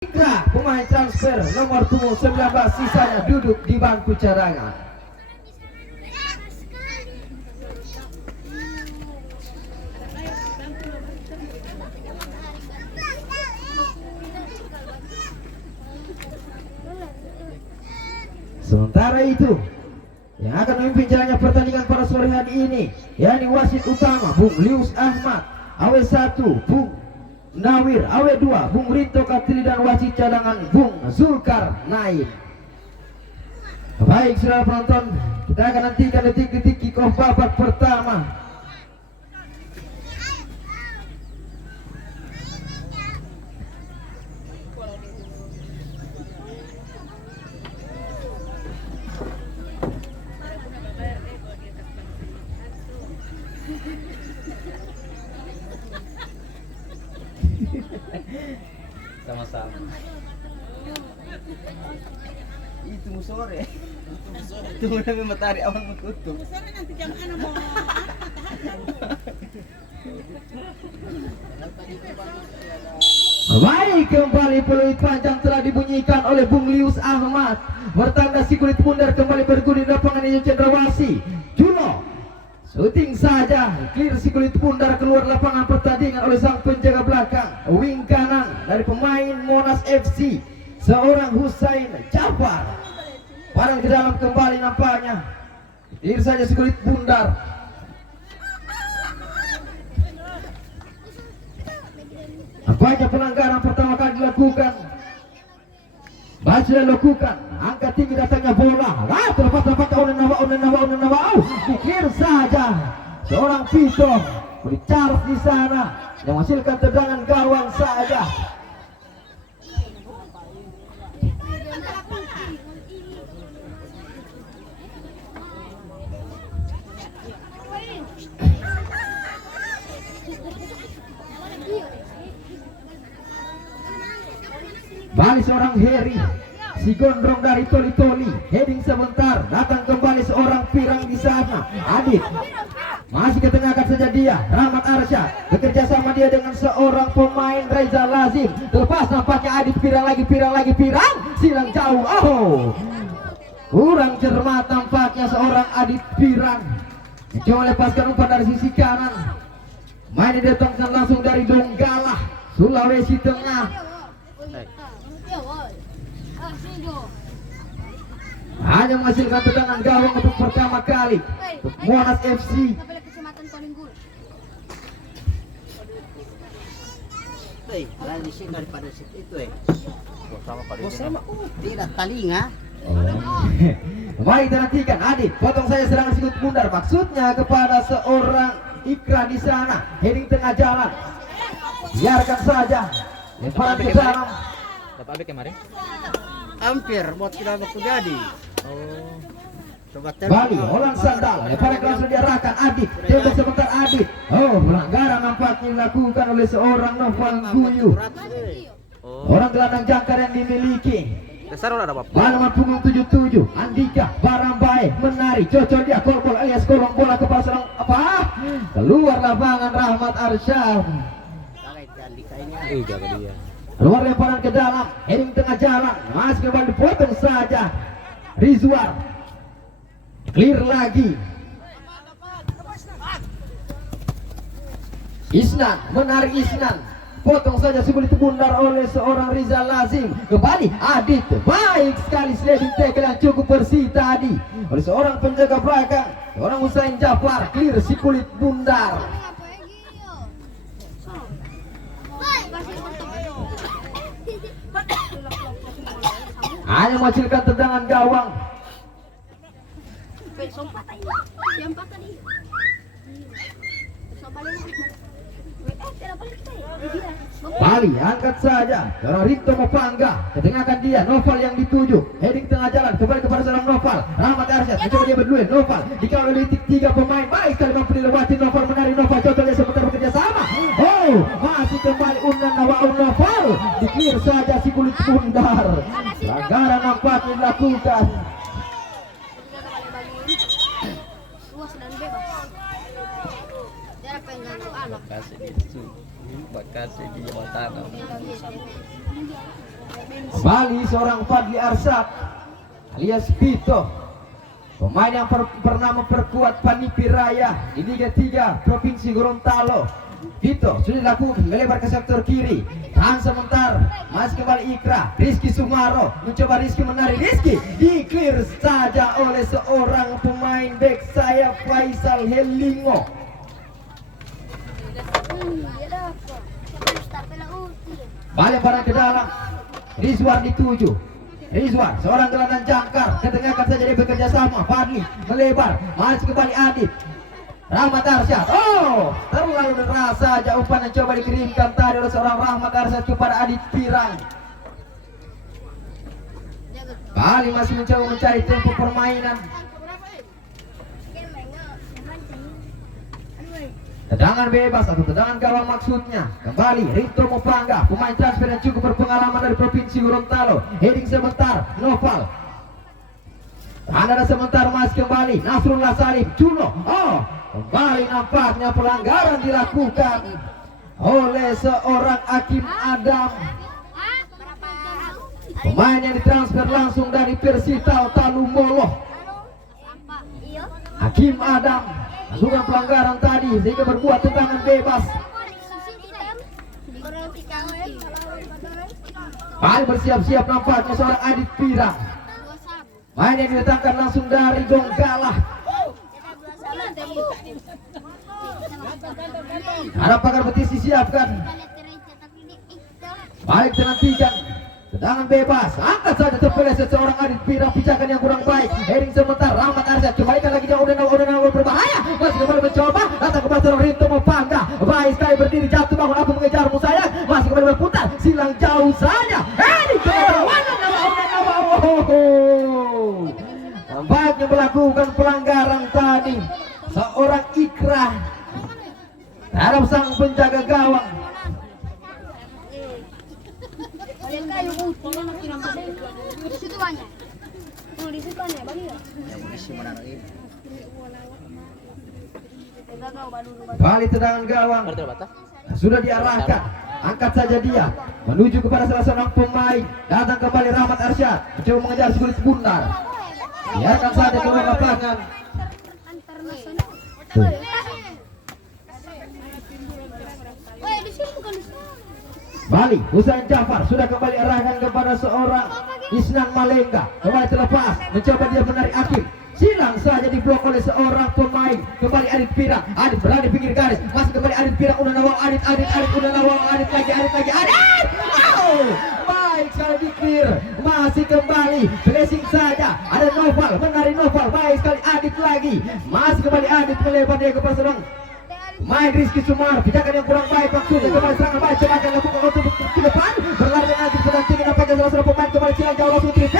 Ikra, pemain transfer nomor punggung 19 sisanya duduk di bangku cadangan. Sementara itu, yang akan memimpin jalannya pertandingan pada sore hari ini, yakni wasit utama Bung Lius Ahmad, AW1 Bung Nawir, AW2 Bung Rinto Katri, dan wasit cadangan Bung Zulkarnain. Baik, saudara penonton, kita akan nantikan detik-detik kick-off babak pertama. Sama-sama. Itu sore. Tunggu sampai matahari awan menutup. Sore nanti jam 6 mau Baik, kembali peluit panjang telah dibunyikan oleh Bung Lius Ahmad. Bertanda si kulit bundar kembali bergulir di lapangan Inyo Cendrawasih. Juno syuting saja, clear si kulit bundar keluar lapangan pertandingan oleh sang penjaga belakang wing kanan dari pemain Monas FC, seorang Husain Jafar. Padang ke dalam kembali nampaknya, clear saja si kulit bundar. Nampaknya pelanggaran pertama kali dilakukan, sudah dilakukan. Angkat tinggi datangnya bola, terlepas nawa, dikir saja seorang Vito berbicara di sana yang menghasilkan tendangan gawang saja. Balik seorang Heri, si gondrong dari Toli-Toli, heading sebentar, datang kembali seorang Pirang di sana. Adit masih ketengahkan saja dia. Rahmat Arsyad bekerja sama dia dengan seorang pemain Reza Lazim. Terlepas nampaknya Adit, Pirang lagi, silang jauh. Oh, kurang cermat tampaknya seorang Adit Pirang. Coba lepaskan umpan dari sisi kanan. Main didatangkan langsung dari Donggala, Sulawesi Tengah. Hanya menghasilkan tendangan gawang untuk pertama kali untuk Monas FC. Lari sini daripada situ itu tidak talinga. Baik, kita nantikan Adit potong saya serangan sikut bundar, maksudnya kepada seorang Ikra di sana. Heading tengah jalan, biarkan saja lemparan ke dalam. Dapat abek kemarin? Hampir buat kita waktu jadi. Oh. Coba Bali, Holland Sandal, lemparan langsung diarahkan Adit. Tembak sebentar Adit. Oh, pelanggaran nampaknya dilakukan oleh seorang Noval Guyu. Orang gelandang jangkar yang dimiliki. Dasar ada apa? Halaman punggung 77, Andika Barambai menari, cocok dia kolbol alias kolong bola kepala serang apa? Keluar lapangan Rahmat Arsyad. Jaga dia. Keluar lemparan ke dalam, heading tengah jalan, masih kembali dipotong saja. Rizwan clear lagi. Isnan menarik, Isnan potong saja sulit bundar oleh seorang Rizal Lazim. Kembali Adit, baik sekali sliding tackle yang cukup bersih tadi oleh seorang penjaga belakang, seorang Husain Jafar, clear si kulit bundar. Hanya menghasilkan tendangan gawang. Bali angkat saja, karena Rinto Mopangga ketengahkan dia. Noval yang dituju, heading tengah jalan kembali kepada seorang Noval. Rahmat Arsyad mencoba dia berdua. Noval dikawal oleh tiga pemain, baik sekali mampu dilewati. Noval menari, Noval cocok dia sebentar bekerja sama. Oh, masih kembali Unan Nawaun. Noval dikir saja si kulit bundar. Pelanggaran nampaknya dilakukan. Luas dan bebas. Jarak pengganggu anak. Kasih itu. Bakasi di Jawa Tanah. Kembali seorang Fadli Arsyad alias Pito, pemain yang pernah memperkuat Panipi Raya di Liga 3 Provinsi Gorontalo. Pito sudah dilakukan melebar ke sektor kiri, tahan sebentar, masih kembali Ikra. Rizky Sumaro mencoba, Rizky menarik, Rizky di clear saja oleh seorang pemain back sayap Faisal Helingo. Balik barang ke dalam, Rizwan dituju. Rizwan, seorang gelandang jangkar, ketengahkan saja dia bekerja sama. Fadli melebar, masih kembali Adit. Rahmat Arsyad, oh terlalu deras saja umpan yang coba dikirimkan tadi oleh seorang Rahmat Arsyad kepada Adit Pirang. Bali masih mencoba mencari tempo permainan. Tendangan bebas atau tendangan gawang maksudnya. Kembali Rito Mopangga, pemain transfer yang cukup berpengalaman dari Provinsi Gorontalo. Heading sebentar, Noval. Ada sebentar, masih kembali Nasrullah Salim, Juno. Oh, kembali nampaknya pelanggaran dilakukan oleh seorang Hakim Adam. Pemain yang ditransfer langsung dari Persita Talumolo. Hakim Adam lakukan pelanggaran tadi sehingga berbuat tendangan bebas. Bali bersiap-siap nampaknya seorang Adit Pirang. Main yang didatangkan langsung dari Donggala. Ada pagar betis disiapkan. Balik dinantikan. Tendangan bebas, angkat saja terpeleset seorang Adit Pirang, pijakan yang kurang baik. Heading sebentar, Rahmat Arsyad kembalikan lagi jauh, udah berbahaya. Masih kembali mencoba, datang kembali seorang Rinto Mopangga. Baik sekali berdiri, jatuh bangun, aku mengejarmu sayang. Masih kembali berputar, silang jauh saja. Heading sebentar, nampaknya melakukan pelanggaran tadi seorang Ikra terhadap sang penjaga gawang. Bali tendangan gawang sudah diarahkan, angkat saja dia menuju kepada salah seorang pemain. Datang kembali Rahmat Arsyad mencoba mengejar sulit bundar. Biarkan saja keluar lapangan. Bali, Husain Jafar sudah kembali arahkan kepada seorang Isnan Malenga. Kembali terlepas, mencoba dia menarik Hakim. Silang saja diblok oleh seorang pemain. Kembali Adit Pirang, Adit berada di pinggir garis. Masih kembali Adit Pirang, udah nawang Adit, udah nawang Adit lagi, Adit. Wow, baik sekali di clear. Masih kembali, blessing saja. Ada Noval, menarik Noval, baik sekali Adit lagi. Masih kembali Adit melebar dia kepada seorang main Rizky Sumar, pijakan yang kurang baik maksudnya. Kembali serangan baik, coba akan lakukan untuk ke depan. Berlari dengan Adit pedang tinggi, nampaknya salah seorang pemain kembali silang jauh langsung trip.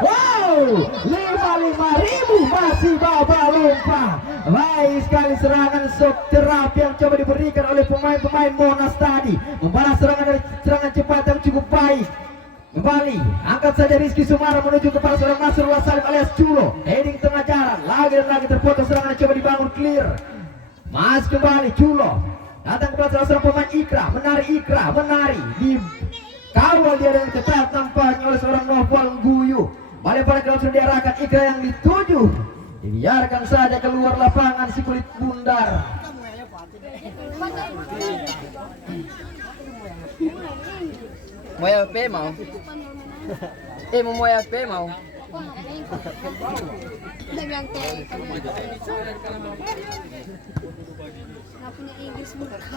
Wow, 55.000 masih baba lompat. Baik sekali serangan shock terapi yang coba diberikan oleh pemain-pemain Monas tadi. Membalas serangan dari serangan cepat yang cukup baik. Kembali, angkat saja Rizky Sumara menuju kepada seorang Nasrullah Salim alias Culo. Heading tengah jalan, lagi dan lagi terpotong serangan yang coba dibangun clear. Mas kembali Culo, datang kepada salah seorang pemain Ikra, menari di kawal dia dengan ketat nampaknya oleh seorang Noval Guyu. Balik pada langsung diarahkan Ikra yang dituju, dibiarkan saja keluar lapangan si kulit bundar. Mau FP mau? Mau FP mau?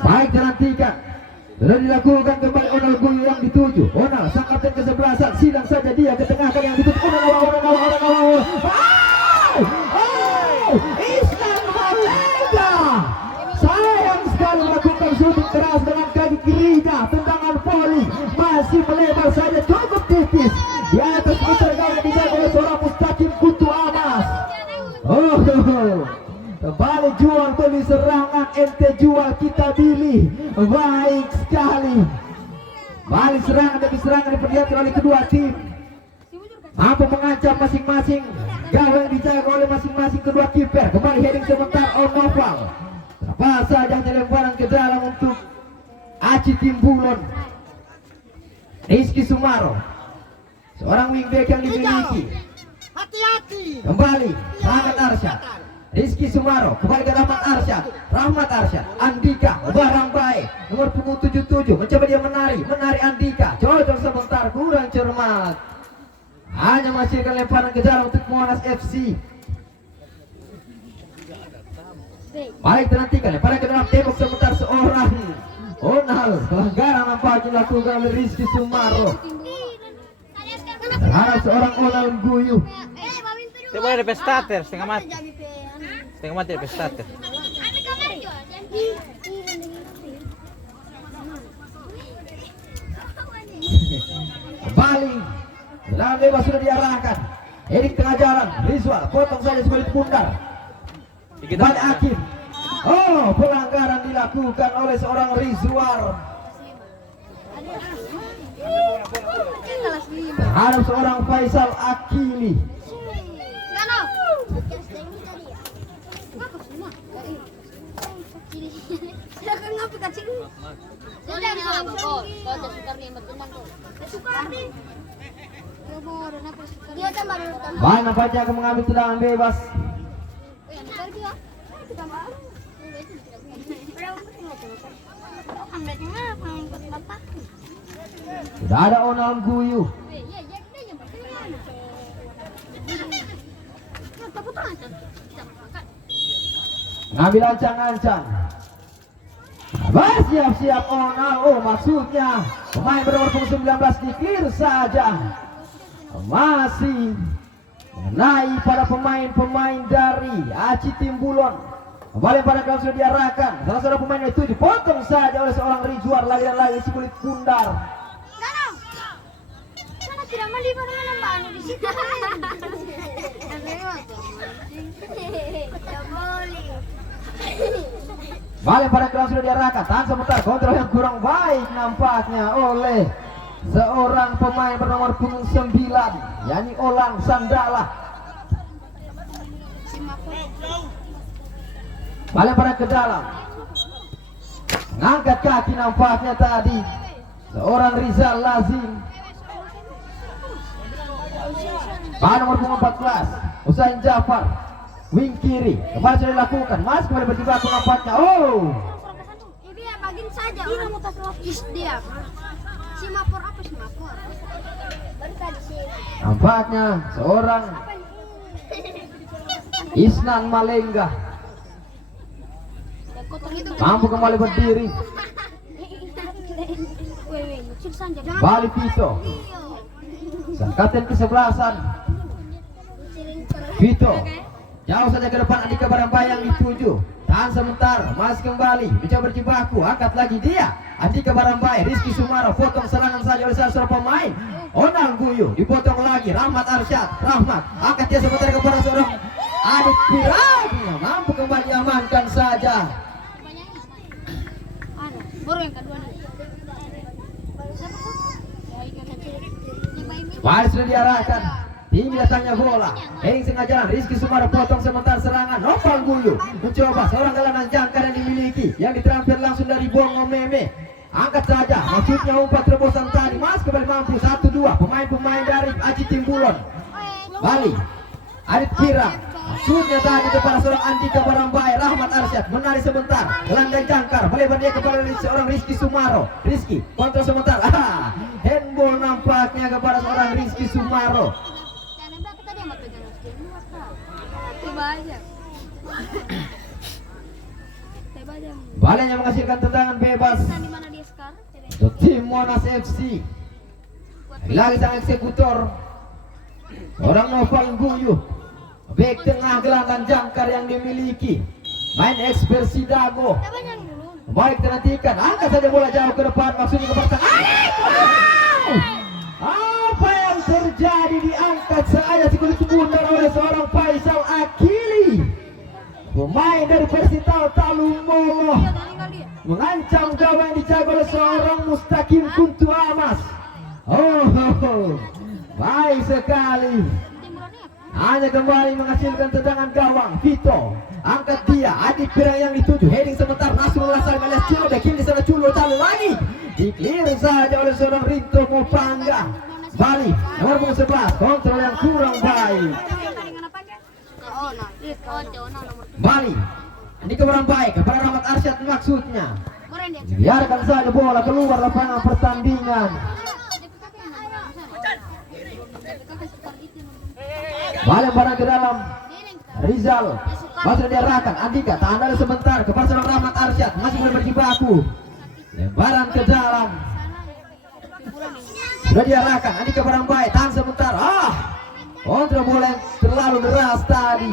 Baik, dinantikan. Sudah dilakukan kembali Onal Guyu yang dituju. Onal sang kapten ke-11, silang saja dia ke tengah yang dituju. Onal. Isnan Malenga. Sayang sekali melakukan shooting keras dengan kaki kirinya. Tendangan volley masih melebar saja, cukup tipis di atas putar gawang yang dijaga oleh seorang Mustaqim Kutu Amas. Kembali jual beli serangan, ente jual kita beli. Baik sekali. Balik serangan demi serangan diperlihatkan oleh kedua tim. Mampu mengancam masing-masing gawang yang dijaga oleh masing-masing kedua kiper. Kembali heading sebentar Noval. Terpas saja lemparan ke dalam untuk Aci Timbulon. Rizky Sumaro, seorang wingback yang dimiliki. Hati-hati. Kembali Rahmat Arsyad, Rizky Sumaro kembali ke Rahmat Arsyad, Andika barang baik nomor punggung 77 mencoba dia menari Andika, cocok sebentar kurang cermat, hanya menghasilkan lemparan ke dalam untuk Monas FC. Baik terhentikan lemparan ke dalam tembok sebentar seorang Onal, pelanggaran nampaknya dilakukan oleh Rizky Sumaro terhadap seorang Onal Guyu. Dia boleh ada starter setengah mati. Setengah mati ada starter. Kembali dalam bebas sudah diarahkan. Erik tengah jalan, Rizwal potong saja sebagai pundar. Kembali Hakim. Oh, pelanggaran dilakukan oleh seorang Rizwal terhadap seorang Faisal Akili. Baik, nampaknya akan mengambil tendangan bebas. Sudah ada Onal Guyu. Ngambil ancang-ancang. Siap-siap Onal. Oh, maksudnya pemain bernomor 19 di clear saja. Masih mengenai pada pemain-pemain dari Aci Timbulon. Kembali pada kalau sudah diarahkan. Salah seorang pemain itu dipotong saja oleh seorang Rizwar lagi dan lagi si kulit pundar. Sana tidak mandi pada mana di situ. Tidak boleh. Balik pada kalau sudah diarahkan. Tahan sebentar, kontrol yang kurang baik nampaknya oleh seorang pemain bernomor punggung 9, yakni Olan Sandala. Balik pada ke dalam. Ngangkat kaki nampaknya tadi seorang Rizal Lazim. Pada nomor punggung 14 Husain Jafar, wing kiri. Kembali sudah dilakukan. Mas kembali berjibaku nampaknya. Oh, Dia bagin saja. Dia mau tas logis dia. Simapor apa Simapor? Baru tadi sih. nampaknya seorang Isnan Malengga mampu kembali berdiri. Bali Vito, sang kapten kesebelasan Vito, jauh saja ke depan. Andika Barambaya yang dituju. Tahan sebentar, masih kembali mencoba berjibaku, angkat lagi dia. Andika Barambaya, Rizky Sumaro potong serangan saja oleh salah seorang pemain. Onal Guyu dipotong lagi. Rahmat Arsyad, Rahmat angkat dia sebentar kepada seorang Adik Pirang, mampu kembali diamankan saja. Baru yang kedua nih. Baik sudah diarahkan. Tinggi datangnya bola. Heng tengah jalan. Rizky Sumaro potong sebentar serangan. Nopal Guyu mencoba seorang gelandang jangkar yang dimiliki, yang ditransfer langsung dari Bongo Meme. Angkat saja. Maksudnya umpan terobosan tadi. Mas kembali mampu 1-2. Pemain-pemain dari Aci Timbulon. Bali. Adit Pirang. Maksudnya tadi kepada seorang Andika Barambaya. Rahmat Arsyad menarik sebentar. Gelandang jangkar. Melebar dia kepada seorang Rizky Sumaro. Rizky kontrol sebentar. Handball nampaknya kepada seorang Rizky Sumaro. Balen yang menghasilkan tendangan bebas untuk tim Monas FC. Lagi sang eksekutor orang Noval Guyu, bek tengah gelandang jangkar yang dimiliki, main ekspersi Dago. Baik terhentikan, angkat saja bola jauh ke depan, maksudnya kepada wow! Apa yang terjadi, diangkat saja si kulit bundar oleh seorang Faisal Akili, pemain dari Persita Talumongo, mengancam gawang yang dijaga oleh seorang Mustaqim Kuntu Amas. Oh, baik sekali. Hanya kembali menghasilkan tendangan gawang. Vito angkat dia. Adik Pirang yang dituju. Heading sebentar. Nasrullah Salim alias Culo. Back di sana Culo. Calo lagi. Dikeliru saja oleh seorang Rinto Mopangga. Bali nomor punggung 11, kontrol yang kurang baik. Bali ini kurang baik kepada Rahmat Arsyad maksudnya. Biarkan saja bola keluar lapangan pertandingan. Bali barang ke dalam. Rizal masih diarahkan. Andika tahan dari sebentar kepada seorang Rahmat Arsyad, masih boleh berjibaku. Lemparan ke dalam. Sudah diarahkan. Andika barang baik, tahan sebentar. Kontra bola yang terlalu deras tadi.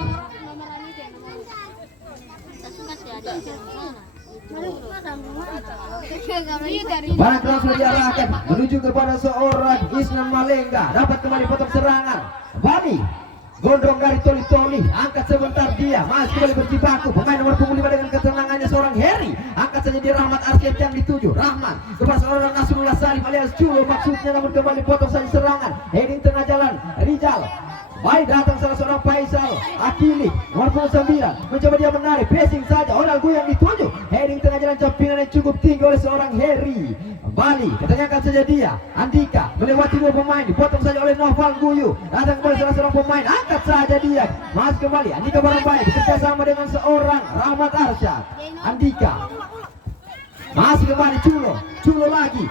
Barang keras sudah diarahkan menuju kepada seorang Isnan Malenga. Dapat kembali potong serangan. Bali gondrong dari Toli-Toli, angkat sebentar dia, masih kembali berjibaku. Pemain nomor punggung 5 dengan ketenangannya seorang Heri, angkat saja di Rahmat Arsyad yang dituju. Rahmat kepada seorang Nasrullah Salim alias Culo maksudnya, namun kembali potong saja serangan. Heading tengah jalan, Rizal. Baik datang salah seorang Faisal Akili nomor 9 mencoba dia menarik, pressing saja Onal Gu yang dituju. Heading tengah jalan, campingan yang cukup tinggi oleh seorang Heri. Bali ketanyakan saja dia. Andika melewati dua pemain, dipotong saja oleh Noval Guyu. Datang kembali salah seorang pemain, angkat saja dia, masuk kembali. Andika barang baik bekerja sama dengan seorang Rahmat Arsyad. Andika masih kembali, Culo lagi,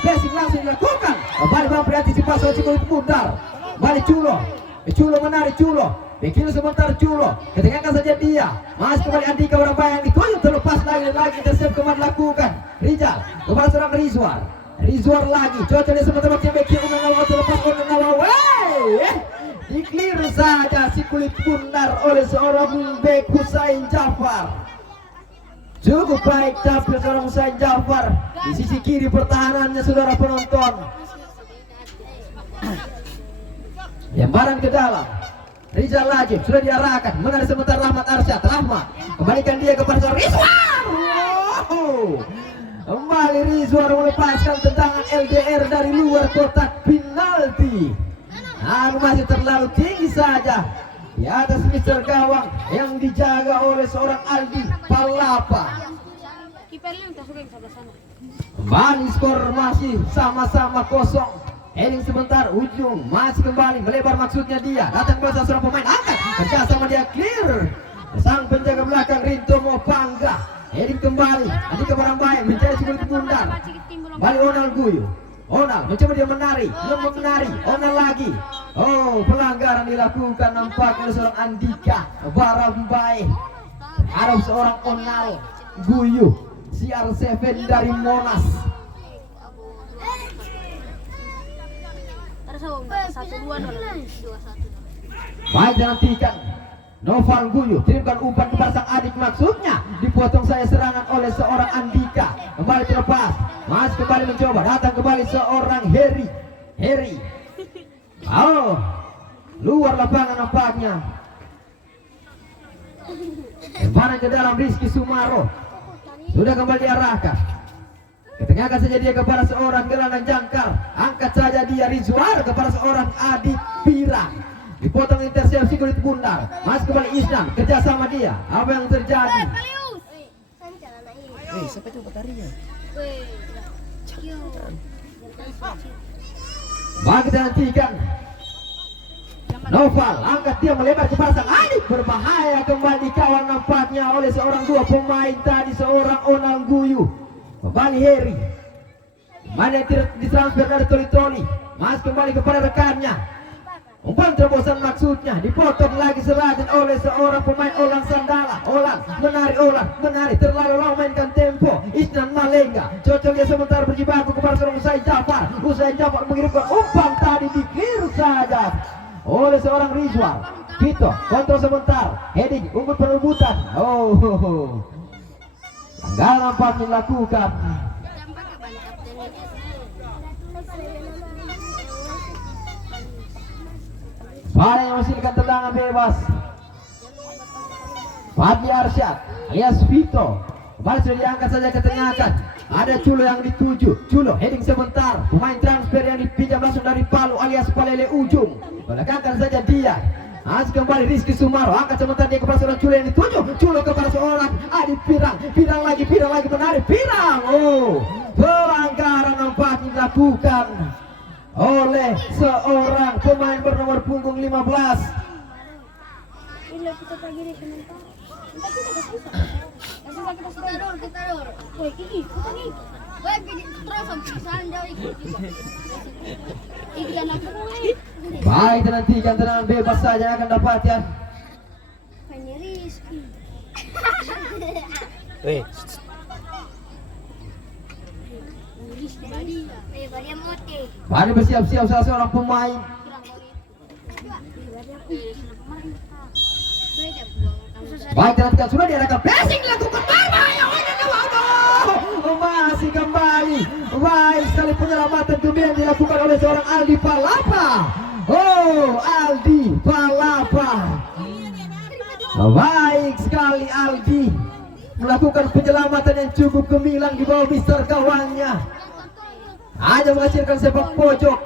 pressing langsung dilakukan. Bali mampu antisipasi oleh Kulit Bundar. Bali Culo menarik, bikin sebentar Culo, ketinggalan saja dia, masih kembali Andika orang bayang dituju, terlepas lagi tersebut kembali lakukan. Rizal kepada seorang Rizwar lagi, cocok dia sebentar waktu beki Unanawa, terlepas Unanawa, dikeliru saja si Kulit Bundar oleh seorang bek Husain Jafar. Cukup baik tampil seorang Husain Jafar di sisi kiri pertahanannya, saudara penonton. Lemparan ke dalam, Rizal Lajib sudah diarahkan, menarik sebentar Rahmat Arsyad. Rahmat kembalikan dia kepada seorang Rizwar. Kembali Rizwar melepaskan tendangan LDR dari luar kotak penalti. Namun masih terlalu tinggi saja di atas Mister gawang yang dijaga oleh seorang Aldi Palapa. Kembali skor masih sama-sama kosong. Heading sebentar, ujung masih kembali melebar maksudnya dia, datang ke seorang pemain, angkat kerja sama dia, clear sang penjaga belakang Rinto Mopangga. Heading kembali, Andika barang baik mencari Kulit Bundar. Balik Onal Guyu, Onal mencoba dia menari, Onal lagi. Pelanggaran dilakukan nampaknya oleh seorang Andika barang baik terhadap seorang Onal Guyu CR7 dari Monas. Baik dinantikan Noval Guyu, kirimkan umpan kepada sang adik maksudnya, dipotong saya serangan oleh seorang Andika. Kembali terlepas, masih kembali mencoba, datang kembali seorang Heri. Luar lapangan nampaknya. Lemparan ke dalam, Rizky Sumaro sudah kembali diarahkan. Ketengahkan saja dia kepada seorang gelandang jangkar, angkat saja dia Rizwar kepada seorang Adik Pirang, dipotong intersepsi Kulit Bundar. Masih kembali Isnan, kerjasama dia, apa yang terjadi? Siapa itu batarinya? Bagi kita nantikan Noval, angkat dia melebar kepada sang adik, berbahaya kembali dikawal nampaknya oleh seorang dua pemain tadi, seorang Onal Guyu. Kembali Heri, mana yang tidak ditransfer dari Toli-Toli, masih kembali kepada rekannya. Umpan terobosan maksudnya, dipotong lagi serangan oleh seorang pemain Olan Sandala. Olan menarik, terlalu lama mainkan tempo. Isnan Malenga, cocok dia sebentar berjibaku kepada seorang Husain Jafar mengirimkan umpan tadi, dikeliru saja oleh seorang Rizwar. Vito kontrol sebentar, heading unggul perebutan. Pelanggaran nampaknya dilakukan. Pada yang menghasilkan tendangan bebas, Fadli Arsyad alias Vito. Kembali sudah diangkat saja ke tengah kan. Ada Culo yang dituju, heading sebentar, pemain transfer yang dipinjam langsung dari Palu alias Palele ujung. Belakangkan saja dia. Masih kembali Rizky Sumaro, angkat sebentar dia kepada seorang Culo yang dituju, Culo kepada seorang Adit Pirang lagi menarik, Pirang. pelanggaran nampaknya dilakukan oleh seorang pemain bernomor punggung 15. Ini kita pagi deh komentar. Kita kasih. Kita sudah. Kita dor. Woi, iki, kita nih. Woi, terus sampai jauh iki. Iki anak gue. Baik, nantikan tendangan bebas saja yang akan dapatkan. Hanya Rizky. Weh, Mari bersiap-siap salah seorang pemain. Baik, nantikan sudah diarahkan passing dilakukan berbahaya. Masih kembali. Baik sekali penyelamatan kemudian dilakukan oleh seorang Aldi Palapa. Oh, Aldi Palapa. Baik sekali Aldi melakukan penyelamatan yang cukup gemilang di bawah mister kawannya. Hanya menghasilkan sepak pojok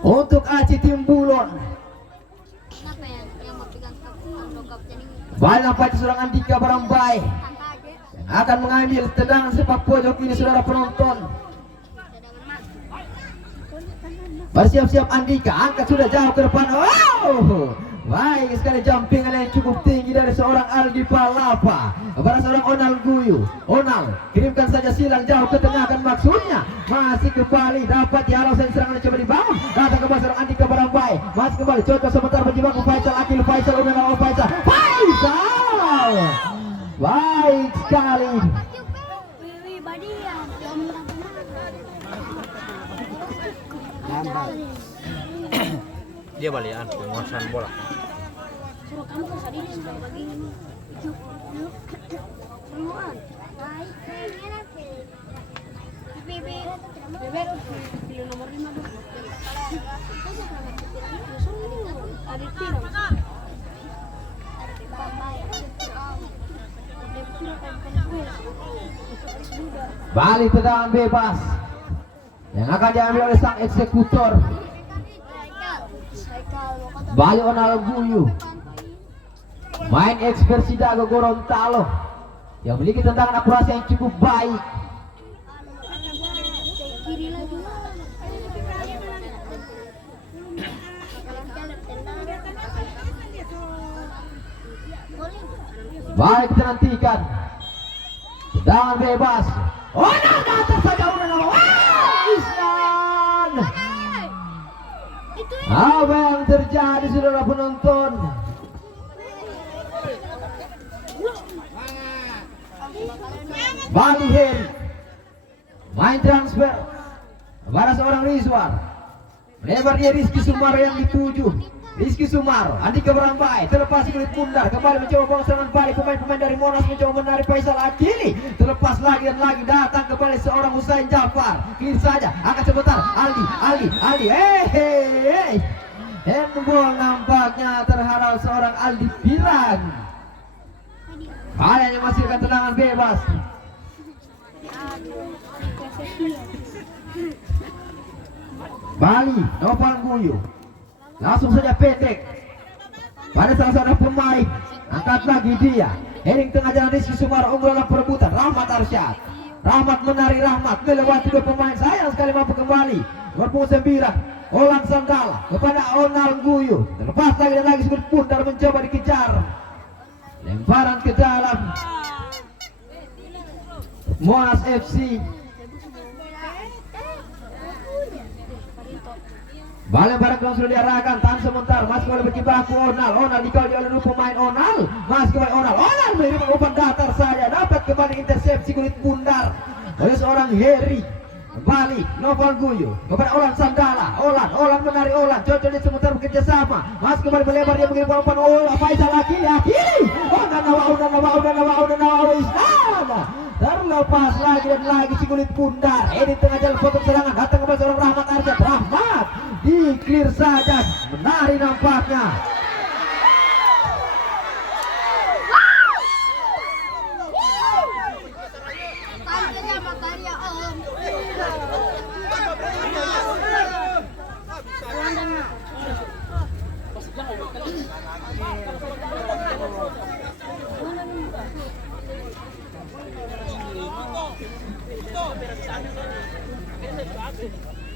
untuk Aci Timbulon. Baik, nampaknya seorang Andika Barambai akan mengambil tendangan sepak pojok ini, saudara penonton. Bersiap-siap Andika, angkat sudah jauh ke depan. Oh, baik sekali jumpingan yang cukup tinggi dari seorang Aldi Palapa kepada seorang Onal Guyu. Onal kirimkan saja silang jauh ke tengah, kan maksudnya masih kembali dapat dihalau saja serangan yang coba dibangun. Datang kembali seorang Andika Barambai, masih kembali cocok sebentar berjibaku Faisal Akil. Faisal udah nama Faisal. Faisal baik sekali. dia balikan penguasaan bola. Suruh kamu ke sana ini sudah bagi ini. Semua. Baik, Bebe. Bebe, pilih nomor 5 dulu. Ada film. Balik tendangan bebas yang akan diambil oleh sang eksekutor. Balik Onal Guyu, main ekspersi Dago Gorontalo yang memiliki tendangan akurasi yang cukup baik. Baik, kita nantikan tendangan bebas. Onal datang saja Onal. Isnan. Apa yang terjadi saudara penonton? Bali Heri main transfer kepada seorang Rizwan, melebar dia Rizky Sumar yang dituju. Rizky Sumar, Andika Barambai terlepas kulit bundar, kembali mencoba bawa serangan balik. Pemain-pemain dari Monas mencoba menarik Faisal Akili, terlepas lagi dan lagi. Datang kembali seorang Husain Jafar, clear saja, angkat sebentar. Aldi, handball nampaknya terhalau seorang Aldi Pirang. Hanya menghasilkan tendangan bebas. Bali, Noval Guyu langsung saja pendek pada salah seorang pemain, angkat lagi dia. Heading tengah jalan Rizky Sumar unggul dalam perebutan. Rahmat Arsyad, Rahmat menari, Rahmat melewati dua pemain, sayang sekali mampu kembali. Nomor 9 Olan Sandala kepada Onal Guyu, terlepas lagi dan lagi sekut pundar mencoba dikejar. Lemparan ke dalam Monas FC. Balik barang kalau sudah diarahkan, tahan sebentar, masih kembali berjibaku Onal dikawal oleh pemain Onal, masih kembali Onal mengirim umpan datar saja, dapat kembali intersepsi kulit bundar oleh seorang Heri. Kembali Noval Guyu kepada Olan Sandala, Olan menarik Olan, cocok dia sebentar bekerja sama, masih kembali melebar dia mengirim umpan Faisal Akili, Nawa Islam. Terlepas lagi dan lagi si kulit bundar. Ini tengah jalan potong serangan, datang kembali seorang Rahmat Arsyad. Rahmat di clear saja, menari nampaknya.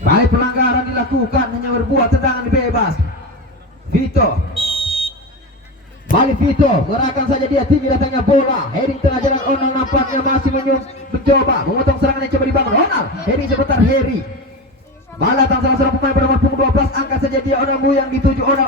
Baik, pelanggaran dilakukan, hanya berbuat tendangan bebas. Vito. Balik Vito, gerakan saja dia tinggi datangnya bola. Heading tengah jalan, Onal nampaknya masih mencoba memotong serangan yang coba dibangun. Onal, heading sebentar Heri. Bala datang salah seorang pemain bernomor punggung 12, angkat saja dia Onal yang dituju. Onal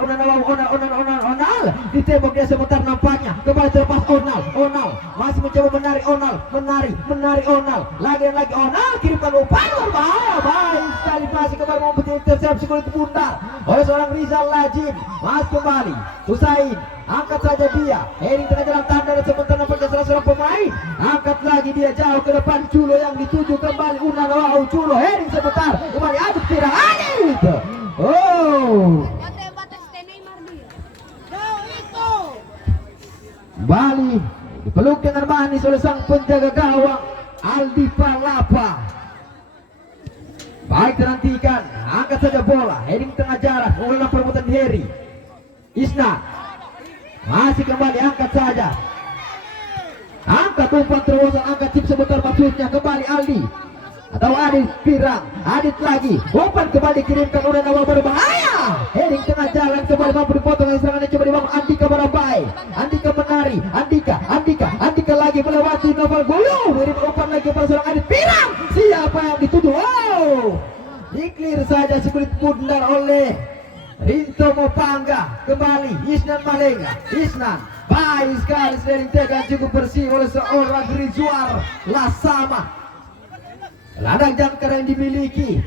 ditembak dia sebentar nampaknya. Kembali terlepas Onal masih mencoba menari Onal. Lagi Onal kirimkan umpan berbahaya. Baik sekali masih kembali membuat intersepsi kulit bundar oleh seorang Rizal Lajim. Mas kembali Husain, angkat saja dia. Heading tengah jalan tanda dan sebentar nampaknya salah seorang pemain. Angkat lagi dia jauh ke depan. Culo yang dituju kembali Culo. Heading sebentar kembali Adit Pirang. Adit. Oh. Bali dipeluk dengan manis oleh sang penjaga gawang Aldi Palapa. Baik, terhentikan, angkat saja bola. Heading tengah jalan, mengulang perbuatan Heri. Isna masih kembali, angkat saja. Angkat umpan terobosan, angkat chip sebentar maksudnya. Kembali Aldi atau Adit Pirang. Adit lagi, umpan kembali kirimkan oleh Nawa berbahaya. Heading tengah jalan, kembali mampu dipotong dengan serangan yang coba dibangun Andika Barabai. Andika menari, Andika lagi melewati Novel Gulu. Kirim umpan lagi pada seorang Adit Pirang. Siapa yang dituduh? Wow, diklir saja si kulit bundar oleh Rinto Mopangga. Kembali Isnan Malenga. Isnan baik sekali, sliding tekan cukup bersih oleh seorang Rizwar Lasama. Ladang jangkar yang dimiliki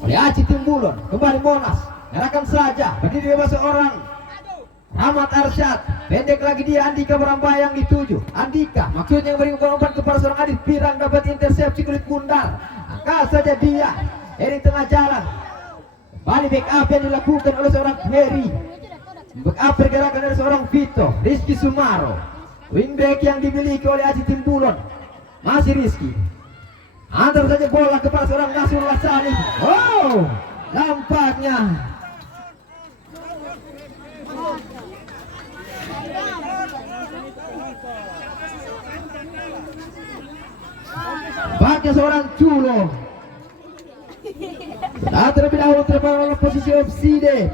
oleh Aci Timbulon. Kembali Monas, gerakan saja berdiri bawah seorang Ahmad Arsyad. Pendek lagi dia Andika Berambai yang dituju. Andika maksudnya memberikan umpan kepada seorang Adit Pirang, dapat intersepsi kulit bundar. Angkat saja dia. Heri tengah jalan. Kembali backup yang dilakukan oleh seorang Heri. Backup pergerakan dari seorang Vito. Rizky Sumaro. Wingback yang dimiliki oleh Aci Timbulon. Masih Rizky. Antar saja bola kepada seorang Nasrullah Salim. Oh, nampaknya baiknya seorang Culo. Nah, terlebih dahulu terbawa dalam posisi offside.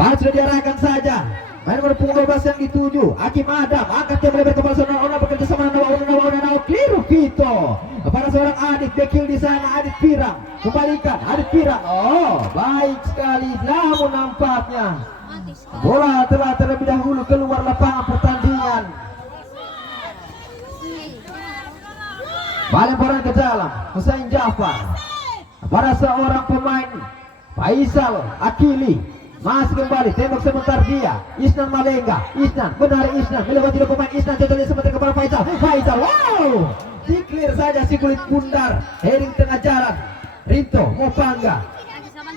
Baik, sudah diarahkan saja. Main berpunggung 12 yang dituju Hakim Adam, angkat dia melebar kepada seorang Ona bekerja sama Nawa keliru Vito kepada seorang Adit. Dekil di sana Adit Pirang, kembalikan Adit Pirang. Oh, baik sekali, namun nampaknya bola telah terlebih dahulu keluar lapangan pertandingan. Balik bola ke dalam Husain Jafar pada seorang pemain Faisal Akili. Masih kembali, tembak sebentar dia Isnan Malenga, Isnan, benar Isnan melewati dua pemain. Isnan contohnya sebentar kepada Faisal, wow, diklir saja si kulit bundar. Heading tengah jalan, Rinto Mopangga.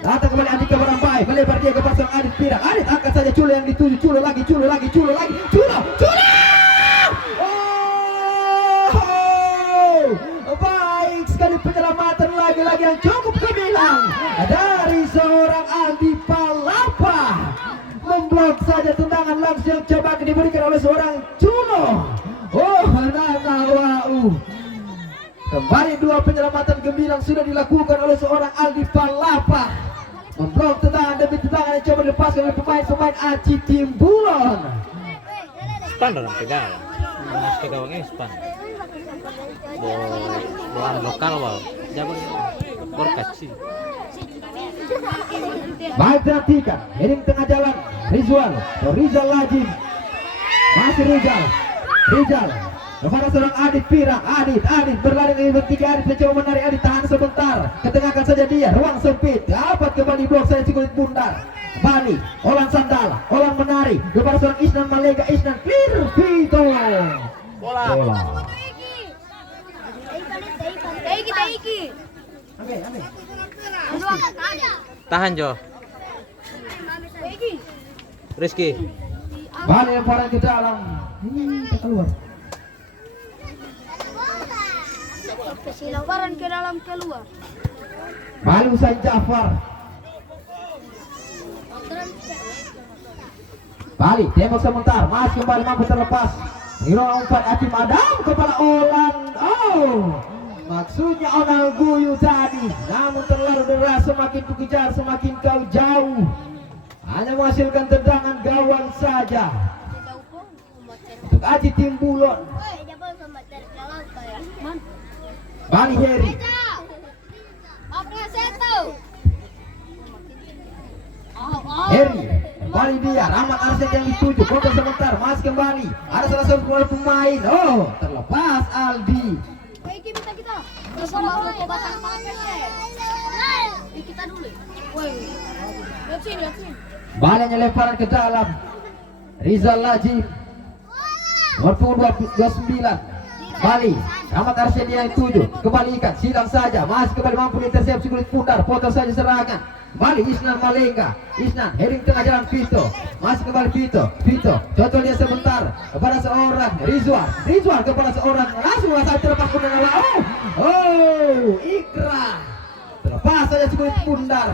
Datang kembali Andika Berambai, melebar dia ke pasang Adit Pirang. Adit angkat saja Culo yang dituju, Culo lagi. Oh, baik sekali penyelamatan lagi-lagi yang cukup gemilang dari seorang Aldi Palapa. Memblok saja tendangan langsung yang coba diberikan oleh seorang Culo. Oh, Nanawau. Kembali dua penyelamatan gemilang sudah dilakukan oleh seorang Aldi Palapa. Memblok tendangan demi tendangan yang coba dilepaskan oleh pemain Aci Timbulon. Span dalam pegangan. Mas pegawangnya span. Bola lokal wow. Jangan berkat sih. Baik, perhatikan heading tengah jalan Rizal Lajim. Masih Rizal kepada seorang Adit Pirang. Adit berlari dari bertiga. Adit mencoba menarik, Adit tahan sebentar, ketengahkan saja dia, ruang sempit, dapat kembali blok saya si kulit bundar. Bali, Olan Sandala, Olan menari kepada seorang Isnan Malega. Isnan clear Vito. Bola. Tahan Jo. Rizky. Bali lemparan ke dalam. Keluar. Lemparan ke dalam keluar. Bali Husain Jafar. Bali tembak sebentar, masih kembali mampu terlepas. Niro umpan Hakim Adam kepala Olan. Oh, maksudnya Onal guyu tadi, namun terlalu deras, semakin ku kejar semakin kau jauh. Hanya menghasilkan tendangan gawang saja. Untuk Aji Timbulon. Bali Heri. Heri kembali dia, Rahmat Arsyad yang dituju, foto sebentar, masih kembali. Ada salah satu pemain. Oh, terlepas Aldi. Kita dulu. Balanya lemparan ke dalam. Rizal Lajim. Nomor punggung 29. Bali, Rahmat Arsyad yang dituju, kembalikan, silang saja, masih kembali mampu intercepsi kulit pundar, potong saja serangan. Bali Isnan Malenga, Isnan heading tengah jalan Vito, masih kembali Vito, cocok dia sebentar kepada seorang Rizwan kepada seorang, langsung saat terlepas pundar. Oh, Ikra terlepas saja kulit pundar,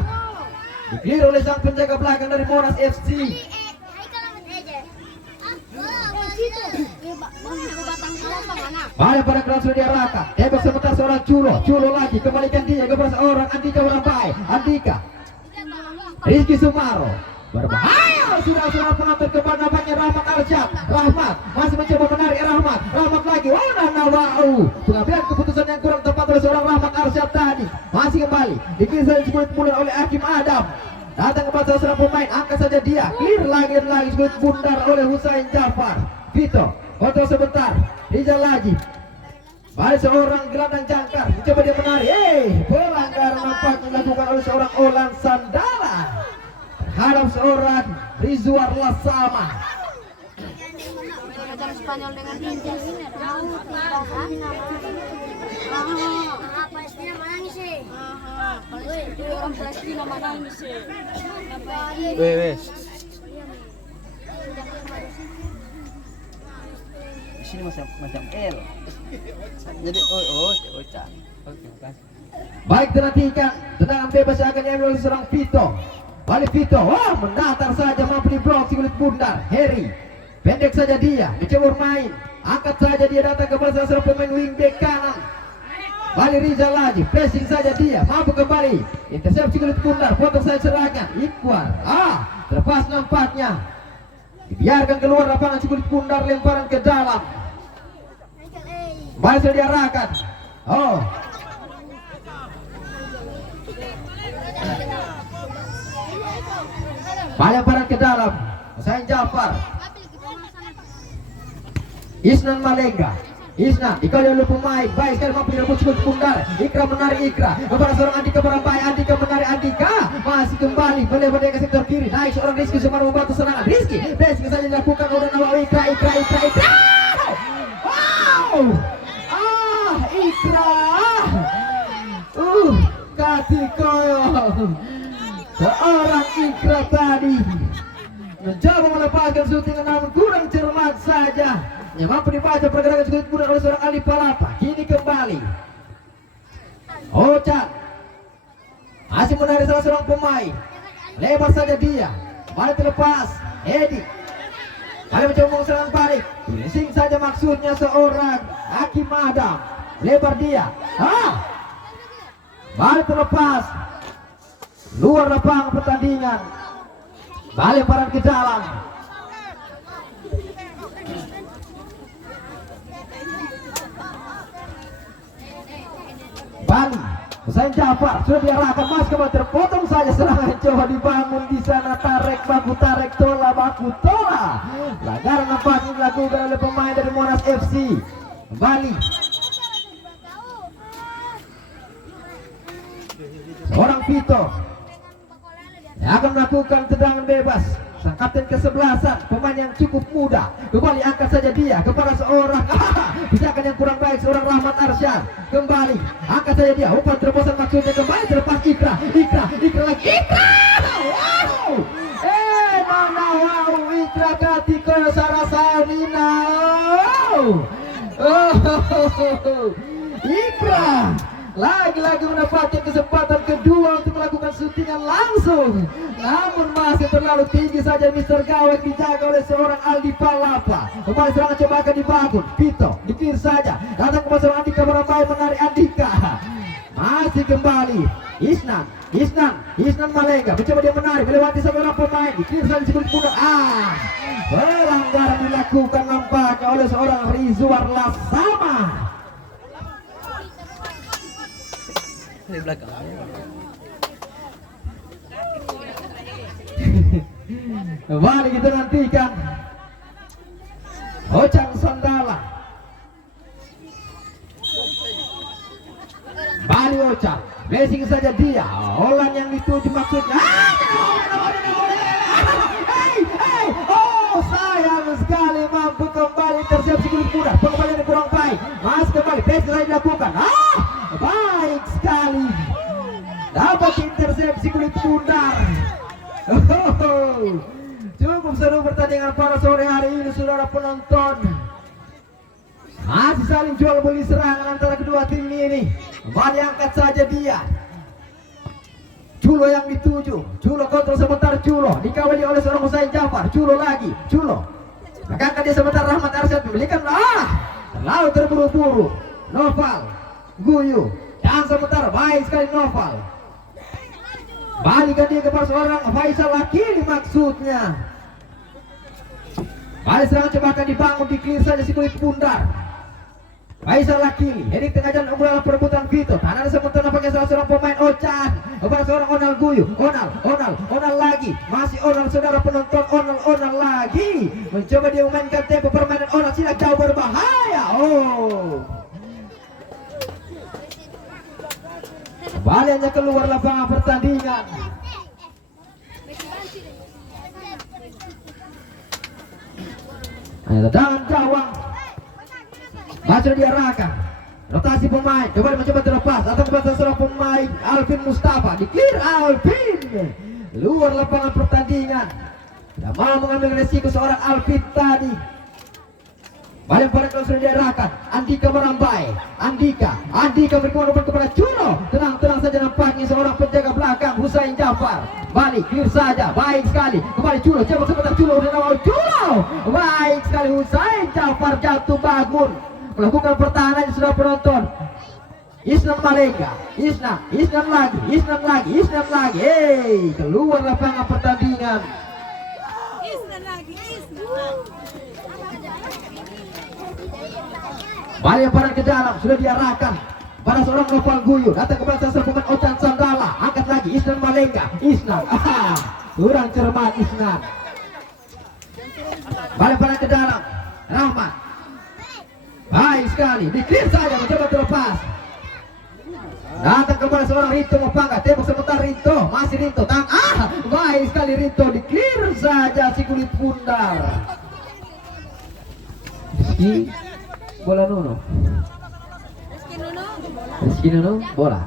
dikeliru oleh sang penjaga belakang dari Monas FC. Balik pada keras sudah diarahkan, tembak sebentar seorang Culo lagi, kembalikan dia kepada seorang Andika Warabai, Rizky Sumaro, berbahaya, sudah seorang penonton kepada nampaknya Rahmat Arsyad. Rahmat masih mencoba menarik, Rahmat lagi, wow, pengambilan keputusan yang kurang tepat oleh seorang Rahmat Arsyad tadi. Masih kembali, dipisah disebut pula oleh Hakim Adam. Datang kepada seorang pemain, angkat saja dia, clear lagi disebut bundar oleh Husain Jafar. Vito, foto sebentar, Rizal Lajim. Balik seorang gelandang jangkar, mencoba dia menarik. Pelanggaran nampak dilakukan oleh seorang Olan Sandala terhadap seorang Rizwar Lasama. Spanyol dengan Inggris. Palestina menangis sih. Orang Palestina menangis sih. Wes. Di sini macam L. Jadi Oke, makasih. Baik, perhatikan tendangan bebas yang akan diambil oleh seorang Vito. Balik Vito, mendatar saja, mampu diblok si kulit bundar. Heri, pendek saja dia, mencoba bermain, angkat saja dia, datang kepada salah seorang pemain wingback kanan. Balik Rizal Lajim, pressing saja dia, mampu kembali, intercepsi kulit bundar, potong saja serangan. Iqbal, terlepas nampaknya, dibiarkan keluar lapangan si kulit bundar, lemparan ke dalam. Balik sudah diarahkan. Lemparan ke dalam. Husain Jafar. Isnan Malenga. Isnan dikali oleh pemain, baik sekali mampu direbut kulit bundar. Ikra menarik kepada seorang Andika Barambai. Andika menarik, Andika masih kembali melebar ke sektor kiri. Naik seorang Rizky Sumaro membantu serangan. Rizky saja dilakukan oleh Nawawi. Ikra. Wow! Ikra. Katikoyo. Seorang Ikra tadi mencoba melepaskan syuting, namun kurang cermat saja. Yang mampu dibaca pergerakan cukup mudah oleh seorang Ali Palapa. Kini kembali Ocha masih menarik salah seorang pemain, lebar saja dia, balik terlepas. Edi kali mencoba serangan balik, finishing saja maksudnya seorang Hakim Adam, lebar dia, balik terlepas, luar lapangan pertandingan, balik lemparan ke dalam. Bali, Husain Jafar sudah diarahkan, mas kembali terpotong saja serangan, coba dibangun di sana, tarik baku tola. Pelanggaran nampaknya dilakukan oleh pemain dari Monas FC. Bali, seorang Vito yang akan melakukan tendangan bebas. Sang kapten kesebelasan, pemain yang cukup muda, kembali angkat saja dia kepada seorang pijakan yang kurang baik, seorang Rahmat Arsyad. Kembali angkat saja dia, umpan terobosan maksudnya, kembali terlepas. Ikra lagi. Wow! Mana wow, Ikra Katiko Sarasanina. Ikra lagi-lagi mendapatkan kesempatan kedua untuk melakukan syutingan langsung, namun masih terlalu tinggi saja Mister Gawek, dijaga oleh seorang Aldi Palapa. Kembali serangan coba akan dibangun, Vito dikir saja, datang ke masalah Andika Merambai, menarik Andika, masih kembali Isnan Malenga mencoba dia menarik melewati seorang pemain, dikir saja disebut pundak. Pelanggaran dilakukan nampaknya oleh seorang Rizwar Lasama. Di belakang. Kembali kita nantikan Ocang Sandala. Bali Ocang, blessing saja dia. Olan yang dituju maksudnya. Oh, sayang sekali mampu kembali tersebut kulit muda. Pengembalian yang kurang baik. Mas kembali, blessing saja dilakukan. Baik sekali. Dapat intersepsi kulit pundar. Cukup seru pertandingan pada sore hari ini, saudara penonton. Masih saling jual beli serangan antara kedua tim ini. Kembali angkat saja dia. Culo yang dituju, Culo kontrol sebentar, Culo dikawali oleh seorang Husain Jafar. Culo lagi, Culo angkat dia sebentar, Rahmat Arsyad membelikan. Terlalu terburu-buru. Noval Guyu dan sebentar, baik sekali Noval. Balikan dia kepada seorang Faisal Lakili maksudnya. Balik serangan coba akan dibangun, diklir saja si kulit pundar. Faisal Lakili, heading tengah jalan unggulan perebutan Vito. Tanah sementara nampaknya salah seorang pemain Ochan kepada seorang Onal Guyu. Onal lagi, masih Onal saudara penonton, Onal lagi. Mencoba dia memainkan tempo permainan Onal, silap jauh berbahaya. Kembali hanya keluar lapangan pertandingan. Tendangan gawang masih diarahkan, rotasi pemain, coba mencoba terlepas atau kepada seorang pemain Alvin Mustafa, di clear Alvin luar lapangan pertandingan. Tidak mau mengambil resiko seorang Alvin tadi. Balik pada kalau sudah diarahkan, Andika Merambai, Andika berikan umpan kepada Culo. Tenang saja nampaknya seorang penjaga belakang Husain Jafar. Balik clear saja, baik sekali. Kembali Culo, coba sebentar Culo, baik sekali Husain Jafar jatuh bangun. Melakukan pertahanan sudah penonton. Isnan Malenga, Isnan lagi. Keluar lapangan pertandingan. Balik pada ke dalam, sudah diarahkan pada seorang Noval Guyu, datang kepada salah pemain Ochan Sandala, angkat lagi Isnan Malenga, kurang cermat Isnan. Balik pada ke dalam, Rahmat, baik sekali, diklir saja mencoba terlepas. Datang kepada seorang Rinto Mopangga, tembak sebentar Rinto, masih Rinto, baik sekali Rinto, diklir saja si kulit pundar. Bola Nuno. Rizky Nuno, bola.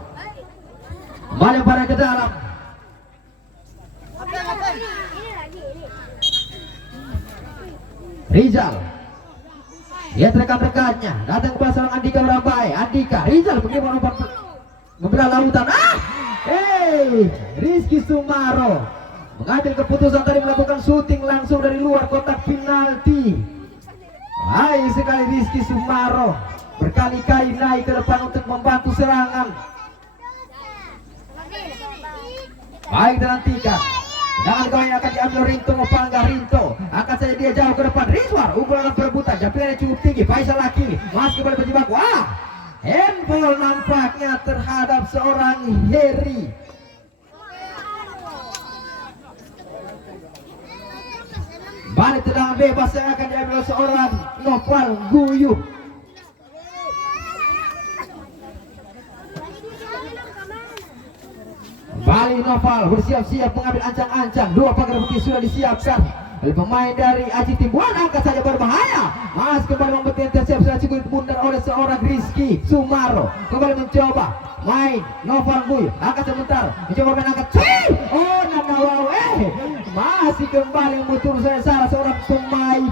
Kembali pada ke dalam. Rizal. Lihat rekan-rekannya, datang kepada seorang Andika Merambai. Rizal bagaimana membela lautan. Rizky Sumaro mengambil keputusan tadi melakukan syuting langsung dari luar kotak penalti. Baik sekali Rizky Sumaro, berkali-kali naik ke depan untuk membantu serangan. Baik dinantikan. Dengan gol yang akan diambil Rinto Mopangga. Rinto akan saja dia jauh ke depan. Rizwar unggulan perebutan, jampilannya cukup tinggi. Faisal Lakili masih kembali berjibaku. Handball nampaknya terhadap seorang Heri. Balik tendangan bebas yang akan diambil seorang Noval Guyu. Balik Noval bersiap-siap mengambil ancang-ancang. Dua pagar putih sudah disiapkan oleh pemain dari Aji Timbuan, angkat saja berbahaya. Mas kembali membuat intercept sudah cukup bundar oleh seorang Rizky Sumaro. Kembali mencoba main Noval Guyu, angkat sebentar, mencoba main angkat. Masih kembali memutus salah seorang pemain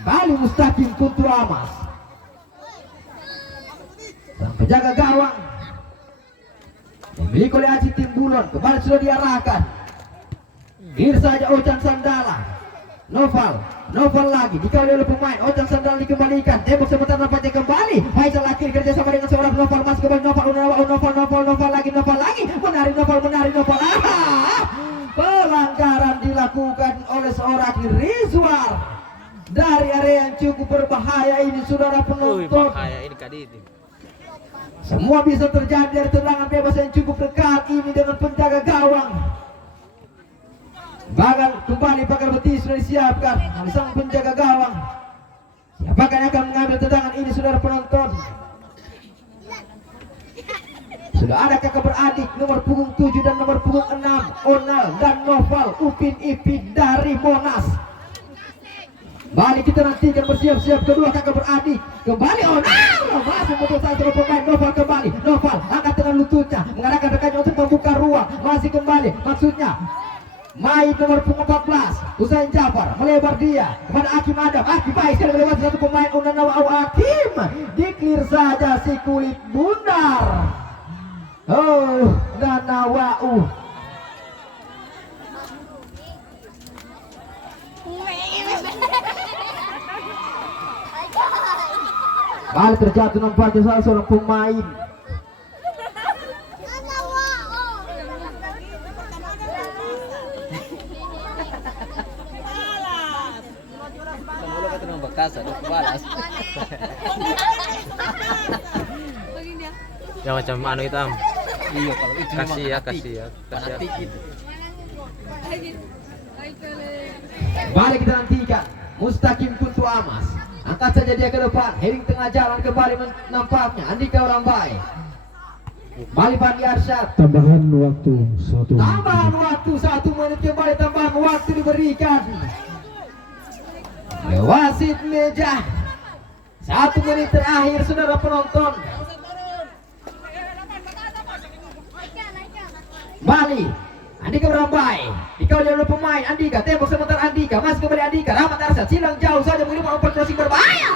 Bali Mustaqim Kuntur Amas. Sang penjaga gawang dimiliki oleh Aji Timbulon. Kembali sudah diarahkan, kiri saja Ojan Sandala. Noval lagi dikawal oleh pemain. Ojan Sandala dikembalikan, tembok sebentar nampaknya kembali. Faisal Akil kerja sama dengan seorang Noval, masuk kembali Noval lagi menari Noval. Pelanggaran dilakukan oleh seorang Rizwar dari area yang cukup berbahaya ini, saudara penonton. Bahaya ini Kadit. Semua bisa terjadi dari tendangan bebas yang cukup dekat ini dengan penjaga gawang. Kembali pagar betis sudah disiapkan oleh sang penjaga gawang. Siapakah yang akan mengambil tendangan ini, saudara penonton? Sudah ada kakak beradik nomor punggung 7 dan nomor punggung 6, Onal dan Noval Upin Ipin dari Monas. Balik kita nantikan bersiap-siap kedua kakak beradik. Kembali Onal, masih putus satu pemain. Noval kembali, Noval angkat dengan lututnya, mengarahkan rekannya untuk membuka ruang. Masih kembali, maksudnya main nomor punggung 14 Husain Jafar melebar dia kepada Hakim Adam. Hakim baik sekali melewati satu pemain. Unanawa Hakim diklir saja si kulit bundar. Oh, Nanawau. Balik terjatuh nampaknya salah seorang pemain. Kamu kata nomor bekas ada balas. Ya macam anu hitam. Iya, kalau itu Kasih ya. Balik kita nantikan Mustaqim Kuntu Amas. Angkat saja dia ke depan, heading tengah jalan kembali nampaknya Andika orang baik. Balik Fandi Arsyad. Tambahan waktu 1 menit kembali, tambahan waktu diberikan. Wasit meja 1 menit terakhir, saudara penonton. Bali Andika Berambai dikawal oleh pemain Andika, tembok sebentar Andika, masih kembali Andika. Rahmat Arsyad silang jauh saja mengirim umpan crossing berbahaya.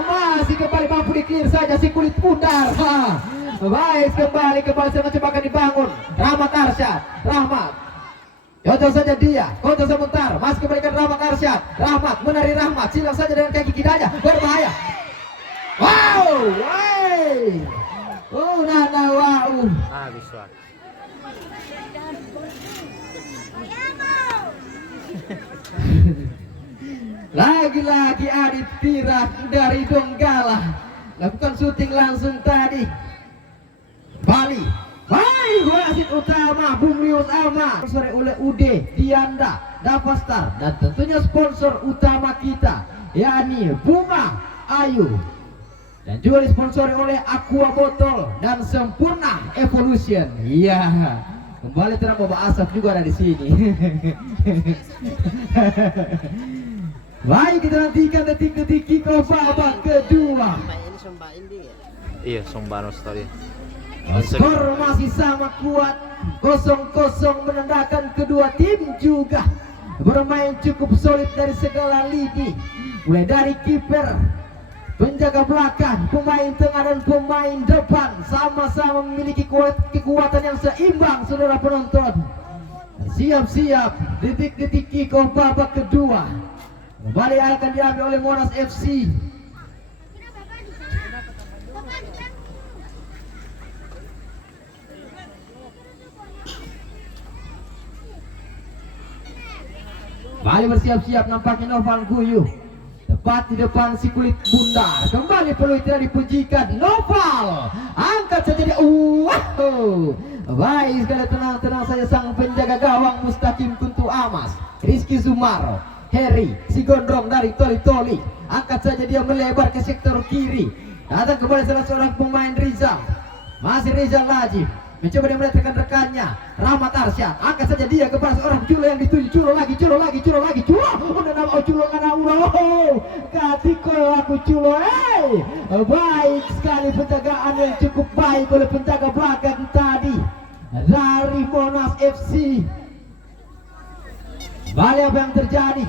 Masih kembali mampu diklir saja si kulit bundar. Baik kembali sama coba akan dibangun. Rahmat Arsyad, Contoh saja dia, contoh sebentar, masih kembalikan Rahmat Arsyad. Rahmat menari, Rahmat silang saja dengan kaki kidanya, berbahaya. Oh, Nanawau. Habis waktu. Lagi-lagi Adit Pirak dari Donggala lakukan syuting langsung tadi. Bali wasit utama Bung Lius Ama, sponsor oleh UD, Dianda, Davastar, dan tentunya sponsor utama kita yakni Bunga Ayu, dan juga disponsori oleh Aqua Botol dan Sempurna Evolution. Iya, kembali terang Bapak Asaf juga ada di sini. Baik, kita nantikan detik-detik kick-off babak kedua. Iya, Sombano story. Skor masih sama kuat, 0-0 menandakan kedua tim juga bermain cukup solid dari segala lini, mulai dari kiper, penjaga belakang, pemain tengah dan pemain depan sama-sama memiliki kekuatan yang seimbang, saudara penonton. Siap-siap detik-detik kick-off babak kedua. Kembali akan diambil oleh Monas FC. Bali bersiap-siap nampaknya Noval Guyu. Tepat di depan si kulit bundar. Kembali peluit tidak dipujikan. Noval angkat saja dia. Baik sekali, tenang saja sang penjaga gawang Mustaqim Kuntu Amas, Rizky Sumaro, Heri si gondrong dari Toli. Angkat saja dia melebar ke sektor kiri. Datang kembali salah seorang pemain Rizal. Masih Rizal Lajib mencoba dia melihat rekan-rekannya. Rahmat Arsyad angkat saja dia kepada seorang culo yang dituju. Culo lagi. Udah nama culo katiko aku culo. Baik sekali penjagaan yang cukup baik oleh penjaga belakang tadi dari Monas FC. Bali, apa yang terjadi?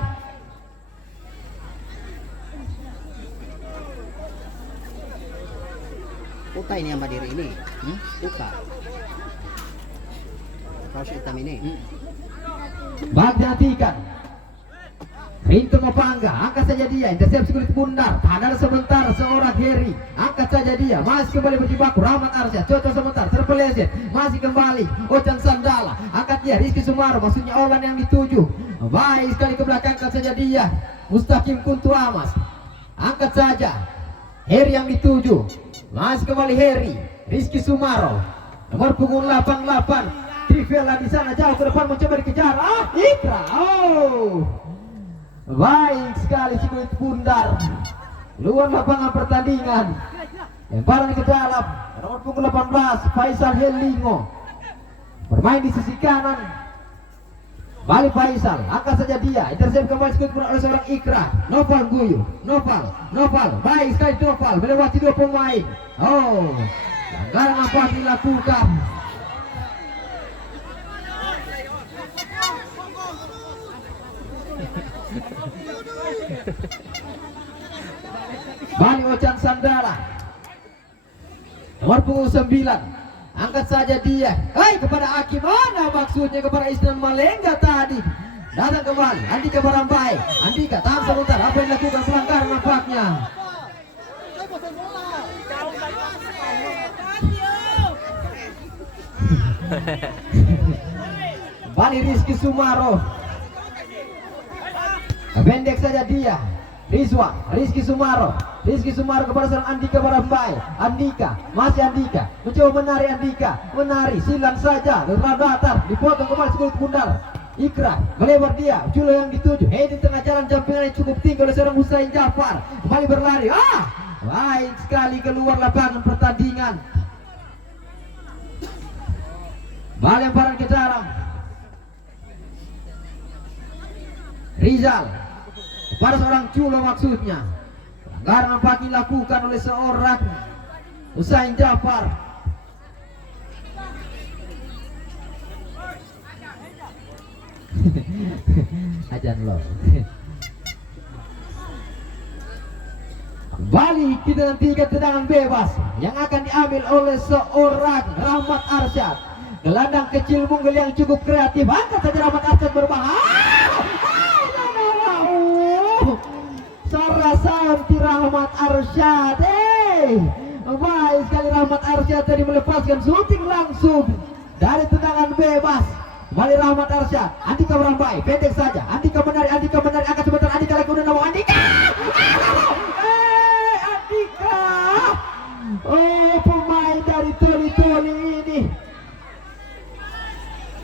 Uta ini yang Madiri ini. Uta. Kaos hitam ini. Bal dihentikan. Rinto Mapangga, angkat saja dia, intercept kulit bundar, tahan sebentar seorang Heri, angkat saja dia, masih kembali berjibaku, Rahmat Arsyad, cocok sebentar, terpeleset, masih kembali, Ocan Sandala, angkat dia, Rizky Sumaro, maksudnya Olan yang dituju, baik sekali ke belakang, angkat saja dia, Mustaqim Kuntu Amas, angkat saja, Heri yang dituju, masih kembali Heri, Rizky Sumaro, nomor punggung 88, Trivela di sana jauh ke depan mencoba dikejar, Ikra, baik sekali si kulit bundar luar lapangan pertandingan, lemparan ke dalam, nomor punggung 18 Faisal Helingo bermain di sisi kanan, balik Faisal, angkat saja dia, intercept kembali kulit bundar oleh seorang Ikra, Noval Guyu, Noval, baik sekali Noval melewati dua pemain, pelanggaran apa dilakukan. Bali Ocan Sandala nomor punggung 9, angkat saja dia, kepada Hakim, mana maksudnya kepada Isnan Malengga tadi, datang kembali Andika Barambai, Andika tahan sebentar, apa yang dilakukan pelanggaran nampaknya. Bali Rizky Sumaro, pendek saja dia, Rizky Sumaro kepada seorang Andika Barambai, masih Andika, mencoba menari, silang saja, datar, dipotong kembali kulit bundar, Ikra, melebar dia, Julo yang dituju, di tengah jalan jampingan yang cukup tinggi oleh seorang Husain Jafar, kembali berlari, baik sekali keluar lapangan pertandingan, bal lemparan ke dalam, Rizal kepada seorang Culo maksudnya, pelanggaran nampaknya dilakukan oleh seorang Husain Jafar. Ajan lo. Kembali kita nantikan tendangan bebas yang akan diambil oleh seorang Rahmat Arsyad. Gelandang kecil Munggel yang cukup kreatif, angkat saja Rahmat Arsyad berbahaya. Sarasa anti Rahmat Arsyad, baik sekali Rahmat Arsyad tadi melepaskan syuting langsung dari tendangan bebas. Kembali Rahmat Arsyad, Andika Barambai, pendek saja, Andika menari, angkat sebentar, Andika lagi udah nama Andika. Andika, pemain dari Toli ini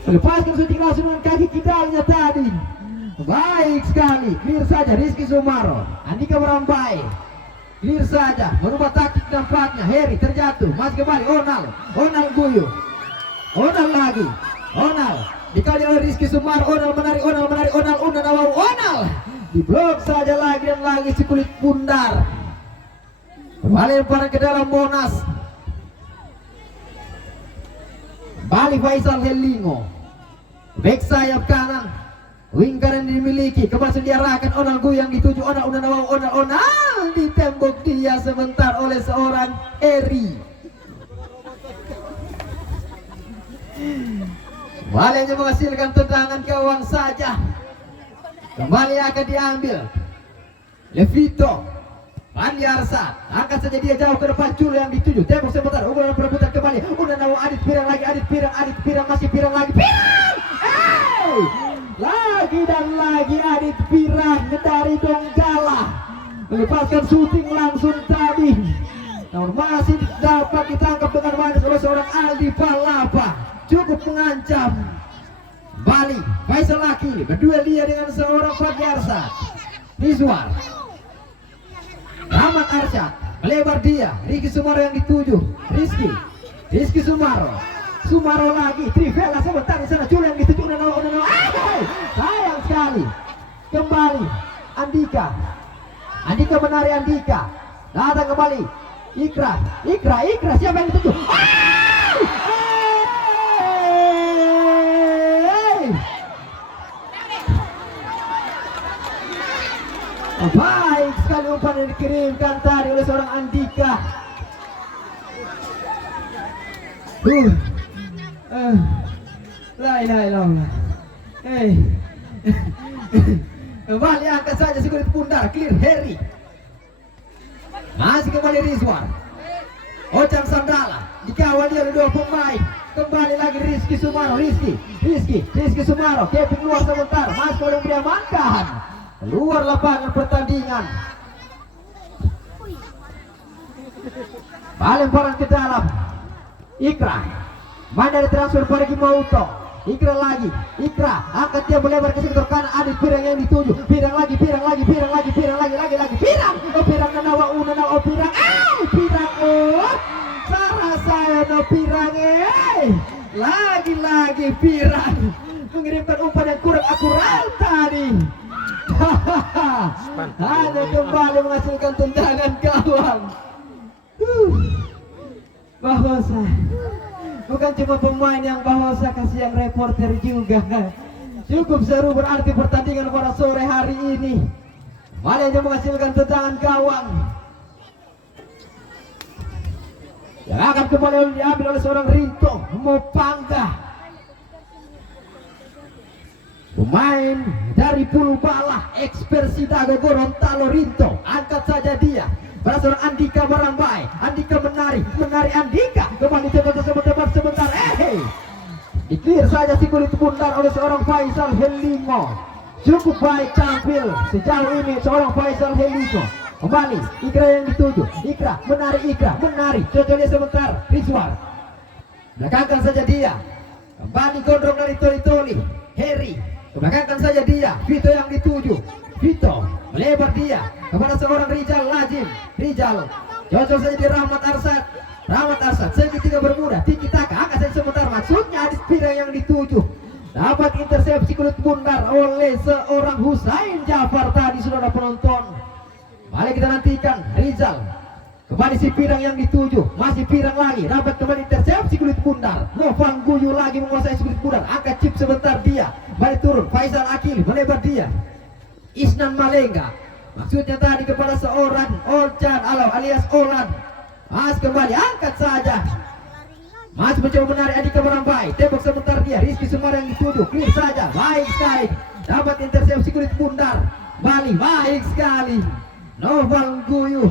melepaskan syuting langsung dengan kaki kidalnya tadi. Baik sekali, clear saja Rizky Sumaro, Andika Barambai, clear saja, merubah taktik nampaknya, Heri terjatuh, masih kembali, Onal Guyu, Onal lagi, dikali oleh Rizky Sumaro, Onal menari, diblok saja lagi dan lagi si kulit bundar, kembali lemparan ke dalam Monas, balik Faisal Helingo, back sayap kanan, wing kanan dimiliki, kembali diarahkan Onal Guyu yang dituju, Onal ditembok dia sebentar oleh seorang Eri. Kembali hanya menghasilkan tendangan gawang saja. Kembali akan diambil Levito Fadli Arsyad, angkat saja dia jauh ke depan, Culo yang dituju, tembok sebentar, unggulan perebutan kembali, Adit Pirang, masih Pirang lagi, lagi dan lagi Adit Pirang dari Donggala melepaskan syuting langsung tadi, namun masih dapat ditangkap dengan manis oleh seorang Aldi Palapa, cukup mengancam. Bali Faisal Laki berduel dia dengan seorang Fadli Arsyad, Rizwan Rahmat Arsyad melebar dia, Rizky Sumaro yang dituju, Rizky Sumaro lagi, Trivela sebentar di sana, Culo yang dituju, sayang sekali, kembali Andika menari, datang kembali Ikra, siapa yang dituju? Baik sekali umpan yang dikirimkan tadi oleh seorang Andika. La ilaha illallah. Kembali angkat saja si kulit pundar, clear Harry. Masih kembali Rizwan. Ocang Sandala dikawal dia oleh dua pemain. Kembali lagi Rizky Sumaro, Rizky Sumaro, keping luar sebentar, masuk oleh diamankan. Keluar lapangan pertandingan. Lemparan ke dalam. Ikra. Main dari transfer pergi Mauto. Ikra lagi. Ikra angkat dia melebar ke sektor kanan. Adit Pirang yang dituju. Pirang lagi. Pirang. Oh, Pirang nanawa unanawa Pirang. Pirang. Oh. Sarah saya no Pirang. Lagi Pirang mengirimkan umpan yang kurang akurat tadi. Hanya kembali menghasilkan tendangan gawang. Bahosa bukan cuma pemain yang bahosa, kasih yang reporter juga. Cukup seru berarti pertandingan pada sore hari ini. Kembali hanya menghasilkan tendangan gawang yang akan kembali diambil oleh seorang Rinto Mopangga, pemain dari Pulubala, ekspersi Dago Gorontalo. Rinto angkat saja dia pada seorang Andika Barangbai. Andika menari Andika kembali sebentar. Dikir saja si kulit pundar oleh seorang Faisal Helimo. Cukup baik tampil sejauh ini seorang Faisal Helimo. Kembali Ikra yang dituju. Ikra menari cocoknya sebentar. Rizwan belakangkan saja dia. Kembali gondrong dari Toli Harry belakangkan saja dia. Vito yang dituju. Vito melebar dia kepada seorang Rizal cocok saja di Rahmat Arsad segitiga bermuda tinggi taka angkat saja sebentar. Maksudnya Adit Pirang yang dituju. Dapat intersepsi kulit bundar oleh seorang Husain Jafar tadi, saudara penonton. Mari kita nantikan Rizal. Kembali si Pirang yang dituju. Masih Pirang lagi. Dapat kembali intersepsi kulit bundar. Novan Guyu lagi menguasai kulit bundar. Angkat chip sebentar dia. Balik turun. Faisal Akili melebar dia. Isnan Malenga. Maksudnya tadi kepada seorang Olcan alias Olan. Mas kembali angkat saja. Mas mencoba menarik Andika Barangbai. Tembok sebentar dia. Rizky Sumaro yang dituju. Clear saja. Baik sekali. Dapat intersepsi kulit bundar. Bali baik sekali. Noval Guyu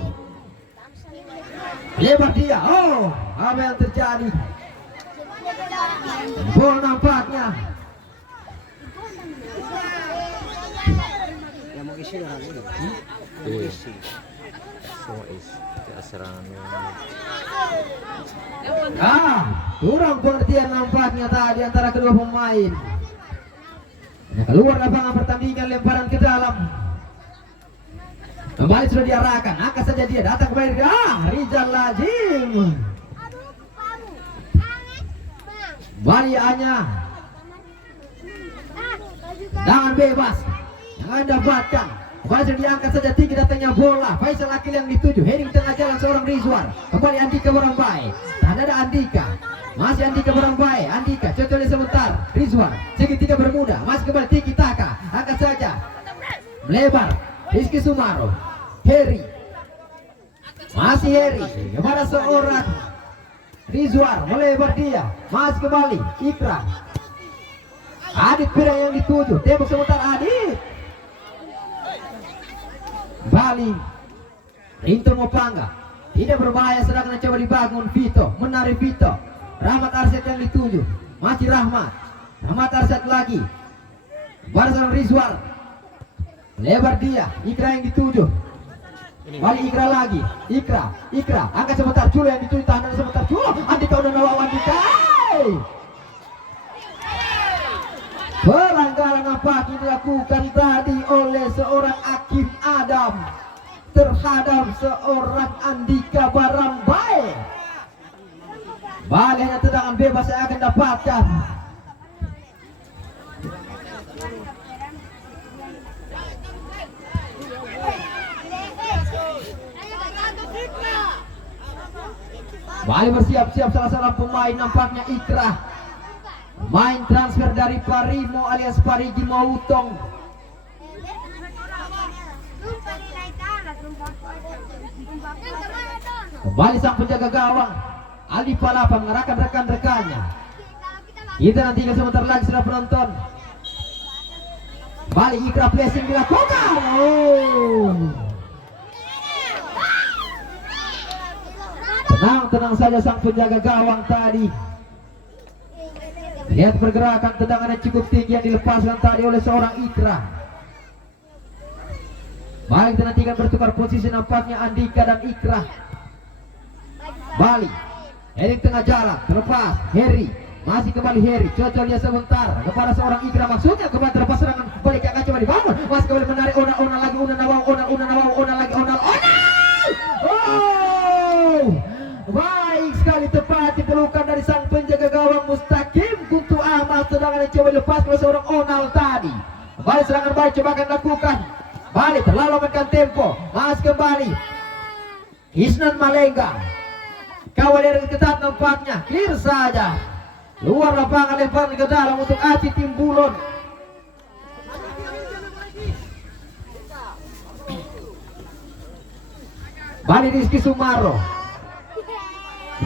lebar dia. Oh, apa yang terjadi? Bola nampaknya Yang mau isi lah ini. Yang mau isi. Semua isi. kurang pengertian nampaknya tadi antara kedua pemain. Keluar lapangan pertandingan, lemparan ke dalam. Kembali sudah diarahkan, angkat saja dia, datang kembali. Rizal Lazim. Balianya dengan bebas yang Anda dapatkan. Kembali sudah diangkat saja tinggi, datangnya bola. Faisal Akil yang dituju, heading tengah jalan seorang Rizwan. Kembali Andika Barangbai. Tak ada Andika. Masih Andika Barangbai. Andika cocoknya sebentar. Rizwan segitiga bermuda. Masih kembali tinggi taka. Angkat saja. Melebar. Rizky Sumaro. Harry. Masih Harry. Kepada seorang Rizwan. Melebar dia. Masih kembali. Ikra. Adit Pirang yang dituju. Tembok sebentar Adit. Bali Rinto Mopangga tidak berbahaya, sedang coba dibangun. Vito menarik Vito. Rahmat Arsyad yang dituju. Masih Rahmat Arsyad lagi. Barusan Rizwan lebar dia. Ikra yang dituju. Bali Ikra lagi. Ikra angkat sebentar. Culo yang dituju, tahanan sebentar. Culo Andika udah nawa Andika. Pelanggaran apa dilakukan tadi oleh seorang Hakim Adam terhadap seorang Andika Barangbai. Bali hanya tendangan bebas yang akan dapatkan. Bali bersiap-siap, salah seorang pemain nampaknya Ikra. Main transfer dari Parimo alias Parigi Mautong. Kembali sang penjaga gawang Ali Palapa mengerahkan rekan-rekannya. Kita nantikan sebentar lagi sudah penonton. Balik Ikra placing dilakukan. Oh. Tenang saja sang penjaga gawang tadi. Lihat pergerakan tendangan yang cukup tinggi yang dilepaskan tadi oleh seorang Ikra. Balik kita nantikan bertukar posisi nampaknya Andika dan Ikra. Balik Heri tengah jalan, terlepas Heri, masih kembali Heri, cocolnya sebentar kepada seorang Ikra, maksudnya kembali terlepas serangan balik yang akan coba dibangun, masih kembali menarik Onal lagi, Onal. Oh, baik sekali tepat dipelukan dari sang penjaga gawang Mustaqim Kuntu Ahmad, tendangan yang coba dilepas oleh seorang Onal tadi. Kembali serangan balik coba akan lakukan, balik terlalu menekan tempo, masih kembali Isnan Malengga. Kawal yang ketat nampaknya, clear saja. Luar lapangan lempar ke dalam untuk Aci Timbulon. Balik Rizky Sumaro.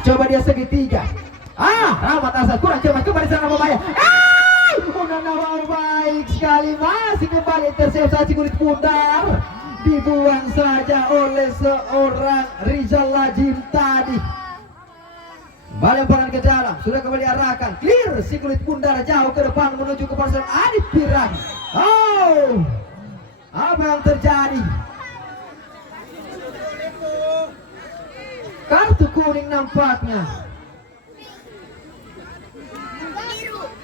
Coba dia segitiga. Rahmat Asad kurang cepat kembali sana Mabaya. Unanawa baik sekali, masih kembali intercepsi kulit pundar. Dibuang saja oleh seorang Rizal Lajim tadi. Balik lemparan ke dalam, sudah kembali arahkan, clear si kulit pundar jauh ke depan menuju ke pasar Adit Pirang. Oh, apa yang terjadi? Kartu kuning nampaknya.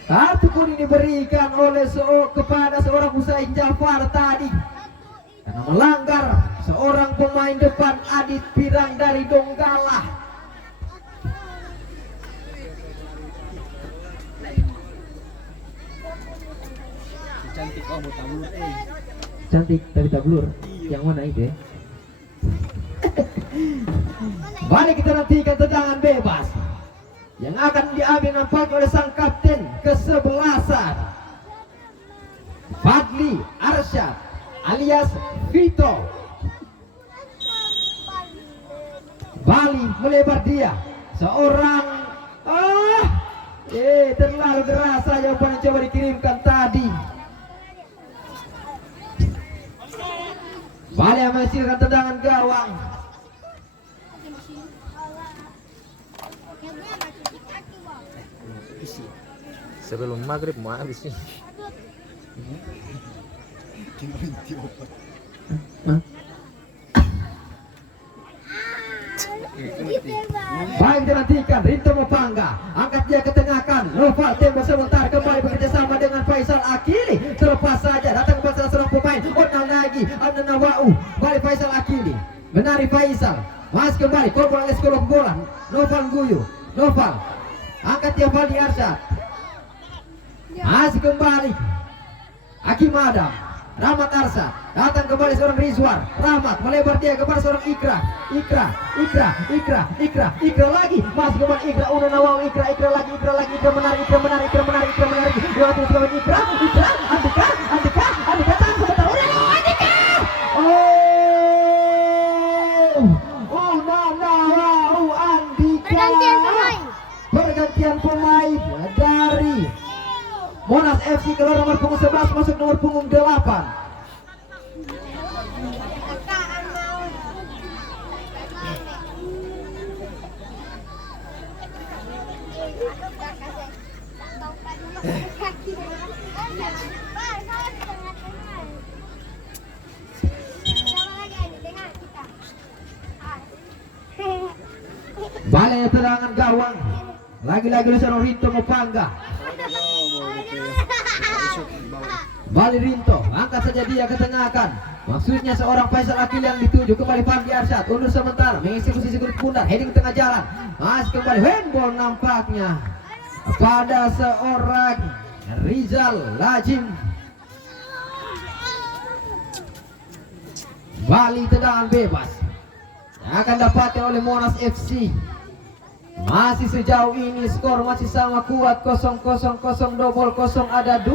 Kartu kuning diberikan oleh kepada seorang Husain Jafar tadi karena melanggar seorang pemain depan Adit Pirang dari Donggala. Cantik mau tablur Cantik tadi tablur. Yang mana itu? Balik kita nantikan tendangan bebas yang akan diambil nampaknya oleh sang kapten kesebelasan Fadli Arsyad alias Vito. Bali melebar dia seorang terlalu deras saja umpan yang coba dikirimkan tadi. Bali yang menghasilkan tendangan gawang. sebelum maghrib mau habis nih. Baik dinantikan Rinto Mopangga, angkat dia ke tengah kan, Noval tembak sebentar, kembali bekerja sama dengan Faisal Akili, terlepas saja datang ke salah seorang pemain Onal lagi, Ananawau, balik Faisal Akili, menari Faisal, masih kembali korban oleh sekolah bola, Noval Guyu, Noval, angkat dia Fadli Arsyad, masih kembali Hakim Adam, Rahmat Arsyad, datang kembali seorang Rizwan, Rahmat melebar dia kepada seorang Ikra lagi, masih kembali Ikra, Unanawaw, Ikra lagi, Ikra menari, dua terus kembali Ikra, Andika, tahan sebentar, Andika, Unanawaw, Andika, pergantian pemain dari Monas FC keluar nomor punggung 11 masuk nomor punggung 8. Balai tendangan gawang lagi-lagi oleh seorang Rinto Mopangga. Bali Rinto, angkat saja dia ke tengah kan. Maksudnya seorang Faisal Akil yang dituju kembali Fadli Arsyad. Undur sebentar, mengisi posisi kulit pundar, heading tengah jalan. Masih kembali handball nampaknya pada seorang Rizal Lajim. Bali tendangan bebas yang akan dapatkan oleh Monas FC. Masih sejauh ini skor masih sama kuat 0-0 ada 2.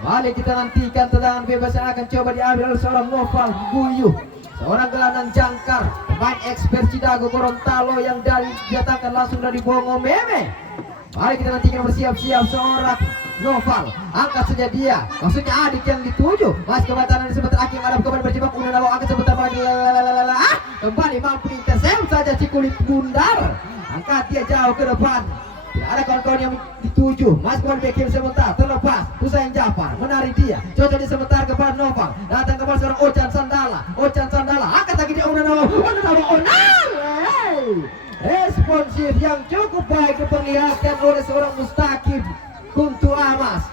Balik kita nantikan tendangan bebas yang akan coba diambil oleh seorang Noval Guyu, seorang gelandang jangkar. pemain ekspert Cidago Gorontalo yang datangkan langsung dari Bongo Meme. Mari kita nantikan bersiap-siap seorang Noval, angkat saja dia, maksudnya adik yang dituju. Mas kebatanan di sebentar Hakim Adam kembali berjibaku, udah nawa angkat sebentar lagi, kembali mampu intercept saja Cikulit Bundar, angkat dia jauh ke depan. Tidak ada kawan-kawan yang dituju. Mas kembali back heel sebentar, terlepas Husain Jafar, menarik dia, cocok di sebentar kepada Noval, datang kembali seorang Ocan Sandala, angkat lagi dia, udah nawa, responsif yang cukup baik diperlihatkan oleh seorang Mustaqim Kuntu Amas.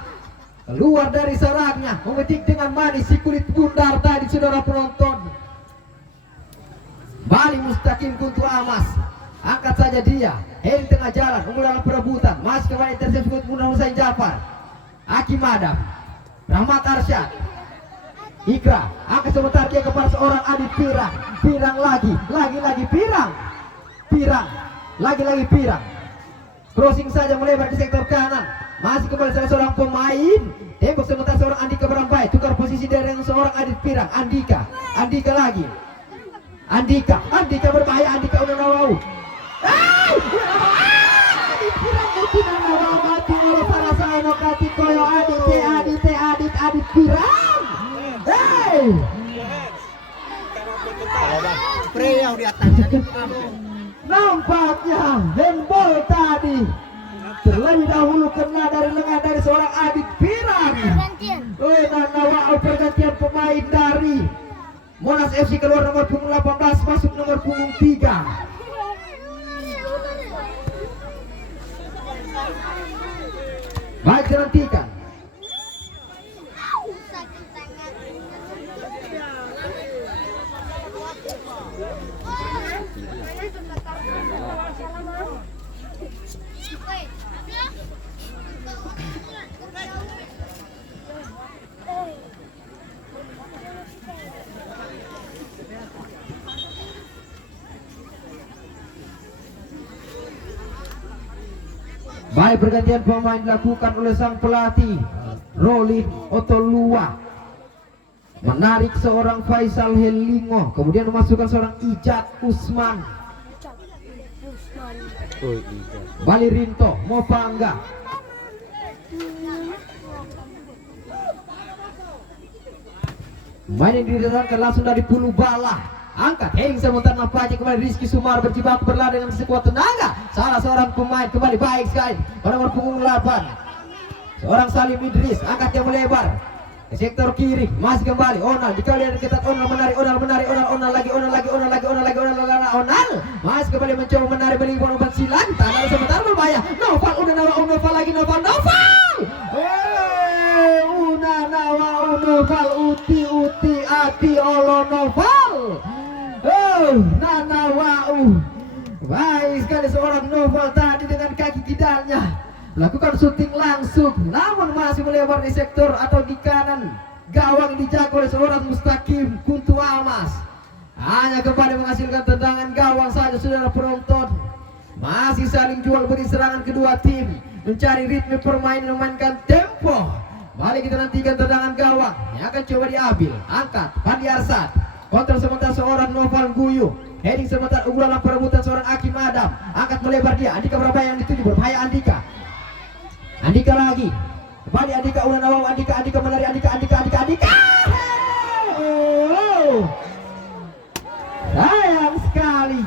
Keluar dari sarangnya, memetik dengan manis si kulit bundar tadi saudara penonton. Bali Mustaqim Kuntu Amas, angkat saja dia, di tengah jalan, unggul dalam perebutan, masih kembali tersebut Mudah Husain Jafar, Hakim Adam, Rahmat Arsyad, Ikra, angkat sebentar dia kepada seorang Adit Pirang lagi Pirang, crossing saja melebar di sektor kanan, masih kembali salah seorang pemain, tembok sebentar seorang Andika Berambai, tukar posisi dari seorang Adit Pirang, Andika lagi, Andika berbahaya, Andika udah nawau, Adit Pirang udah nawau, mati oleh salah seorang Kati Koyo, Adit Pirang, Spray yang di atas. nampaknya handball tadi terlebih dahulu kena dari lengan dari seorang Adit Pirang. Nawau pergantian pemain dari Monas FC, keluar nomor punggung 18 masuk nomor punggung 3. Baik, nantikan. Baik, pergantian pemain dilakukan oleh sang pelatih Rolin Otolua, menarik seorang Faisal Helingo, kemudian memasukkan seorang Ijat Usman, Bali Rinto Mopangga, main yang didatangkan langsung dari Pulu Bala, angkat heading sebentar nampaknya kembali Rizky Sumar berjibaku berlari dengan sekuat tenaga, salah seorang pemain kembali baik sekali pada nomor punggung 8 seorang Salim Idris, angkat yang melebar ke sektor kiri, masih kembali Onal, jika lihat ketat Onal menarik, Onal lagi, masih kembali mencoba menarik beli umpan silang, tangan sebentar berbahaya, Noval udah Noval lagi, Noval uti ati olo Noval, Nanawau, baik sekali seorang Noval tadi dengan kaki kidalnya lakukan syuting langsung, namun masih melebar di sektor atau di kanan gawang dijaga oleh seorang Mustaqim Kuntu Amas. Hanya kembali menghasilkan tendangan gawang saja saudara penonton. Masih saling jual beli serangan kedua tim, mencari ritme permainan, memainkan tempo. Mari kita nantikan tendangan gawang yang akan coba diambil, angkat Fandi Arsad, kontrol sebentar seorang Noval Guyu, heading sebentar unggulan dalam perebutan seorang Hakim Adam, angkat melebar dia, Andika berbahaya yang dituju, berbahaya Andika lagi, kembali Andika udah nawau, Andika menarik, Andika, sayang sekali.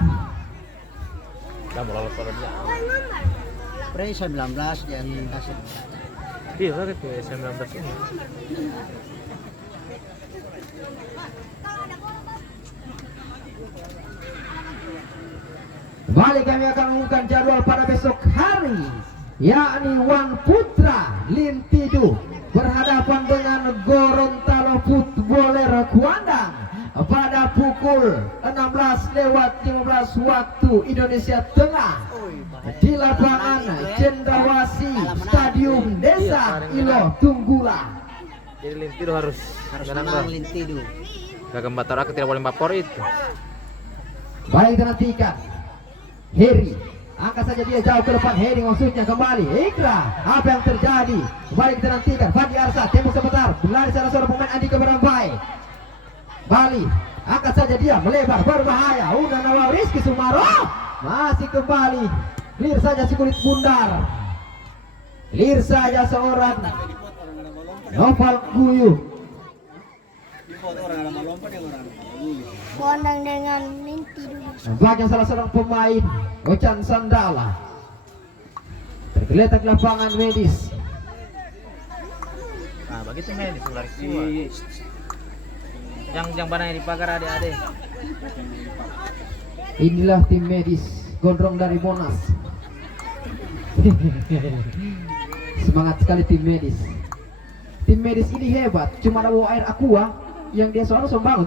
Spray 19 yang kasih. Iya, kan ke 19 ini. Kembali kami akan mengumumkan jadwal pada besok hari, yakni Wan Putra Lintidu berhadapan dengan Gorontalo Footballer Kuandang pada pukul 16:15 waktu Indonesia Tengah di lapangan Cendrawasih Stadium Desa Ilo Tunggula. Jadi Lintidu harus menang Lintidu. Gagam Batar aku tidak boleh vapor itu. Baik, nantikan Heri, angkat saja dia jauh ke depan, heading maksudnya kembali Ikra, apa yang terjadi? Kembali kita nantikan Fandi Arsad, tembok sebentar, berlari salah seorang pemain Andika Berambai, Bali, Angkat saja dia, melebar, berbahaya. Nanawa Rizky Sumaro masih kembali. Clear saja si kulit bundar. Clear saja seorang Noval Guyu. Kondang dengan minti dulu. Nampaknya salah seorang pemain Ocan Sandala tergeletak lapangan medis. Nah, begitu medis ular semua. Yang bananya di pagar adik-adik. Inilah tim medis gondrong dari Monas. Semangat sekali tim medis. Tim medis ini hebat, cuma ada bawa air aqua yang dia selalu sombang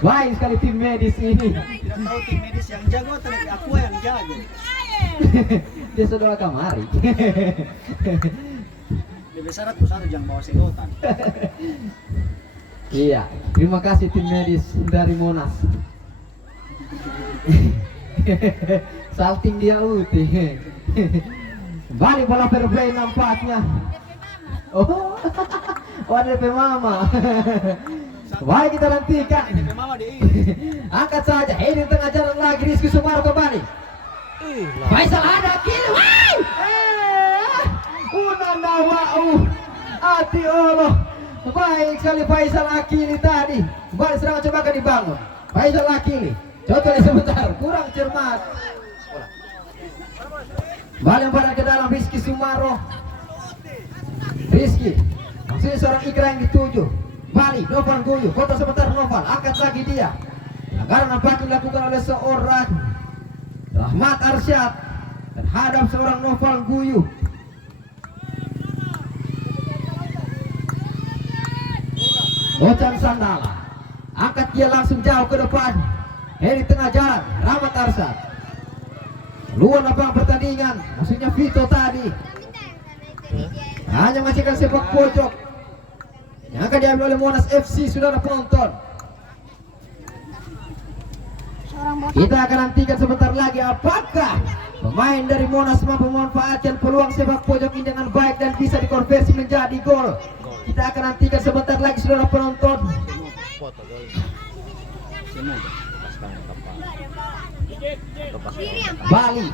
baik sekali tim medis ini. Tidak tahu tim medis yang jago atau aku yang jago. Dia saudara kamari. Lebih syarat tuh satu jangan bawa sedotan. Iya, terima kasih tim medis dari Monas. Salting dia uti. Balik bola fair play nampaknya. Oh, ada DP Mama. Baik, kita nantikan. Mama di ini. Angkat saja, ini tengah jalan lagi. Rizky Sumaro kembali. Faisal ada kiri. Ati Allah. Baik sekali Faisal Akili tadi. Balik serangan coba akan dibangun. Faisal Akili. Coba sebentar, kurang cermat. Balik pada ke dalam Rizky Sumaro. Rizky, maksudnya seorang Ikra yang dituju. Bali, Noval Guyu, foto sebentar Noval, angkat lagi dia. Pelanggaran nampaknya dilakukan oleh seorang Rahmat Arsyad terhadap seorang Noval Guyu. Ocan Sandala, angkat dia langsung jauh ke depan. Heri tengah jalan, Rahmat Arsyad. Luar lapangan pertandingan, maksudnya Vito tadi. Hanya masihkan sepak pojok yang akan diambil oleh Monas FC, saudara penonton. Kita akan nantikan sebentar lagi apakah pemain dari Monas mampu memanfaatkan peluang sepak pojok ini dengan baik dan bisa dikonversi menjadi gol. Kita akan nantikan sebentar lagi, saudara penonton. Foto gol. Bali,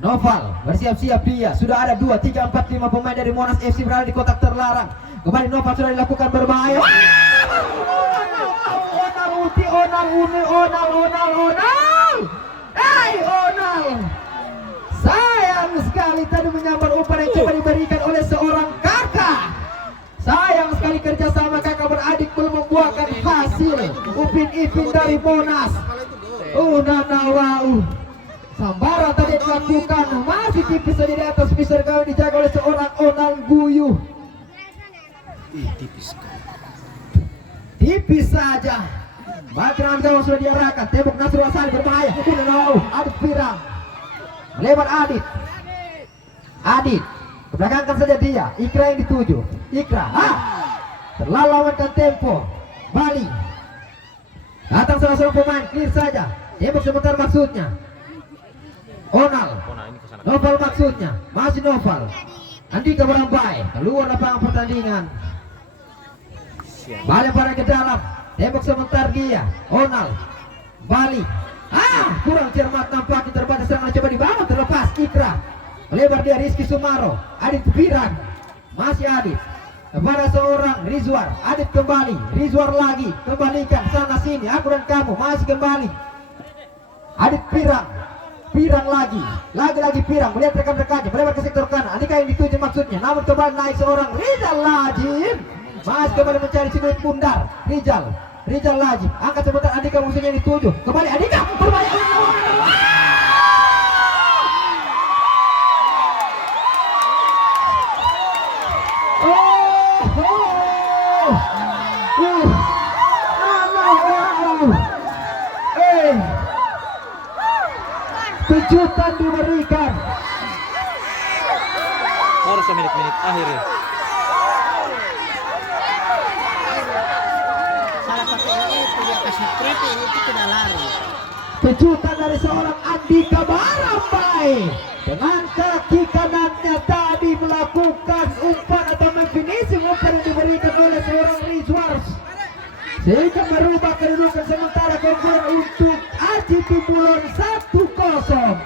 Noval bersiap-siap dia. Sudah ada 2, 3, 4, 5 pemain dari Monas FC berada di kotak terlarang. Kembali Noval sudah dilakukan berbahaya. Onal. Sayang sekali tadi menyambar umpan yang coba diberikan oleh seorang kakak. Sayang sekali kerjasama kakak beradik belum membuahkan hasil. Upin Ipin dari Monas. Sambaran tadi dilakukan, masih tipis saja di atas pisau kawin dijaga oleh seorang Onal Guyu. Tipis saja. Bagian gawang sudah diarahkan. Tembok Nasrul Asali berbahaya. Adit Pirang melebar Adit kebelakangkan saja dia. Ikra yang dituju. Ikra terlalu lawankan tempo. Bali datang salah seorang pemain, clear saja. Tembok sebentar maksudnya. Onal, ini kesana. Noval maksudnya. Masih Noval. Andika Berambai keluar lapangan pertandingan. Balik pada ke dalam. Tembok sebentar dia. Onal, Bali. Kurang cermat nampaknya, terbatas serangan coba dibangun, terlepas. Ikra melebar dia. Rizky Sumaro, Adit Pirang, masih Adit kepada seorang Rizwar. Adit kembali, Rizwar lagi, kembalikan sana sini, aku dan kamu, masih kembali. Adit Pirang lagi Pirang melihat rekan-rekannya, melebar ke sektor kanan. Andika yang dituju maksudnya, namun kembali naik seorang Rizal Lajim. Mas kembali mencari sinuit bundar. Rizal Lajim, angkat sebentar. Andika musuhnya yang dituju, kembali Andika berbahaya. Kejutan diberikan. Baru semenit-menit akhir ya. Salah satu itu dia kasih trepe itu tidak lari. Kejutan dari seorang Andika Barambai. Dengan kaki kanannya tadi melakukan umpan atau finishing umpan yang diberikan oleh seorang Rizwar. sehingga merubah kedudukan sementara keunggulan untuk Aji Tumulon 1-0.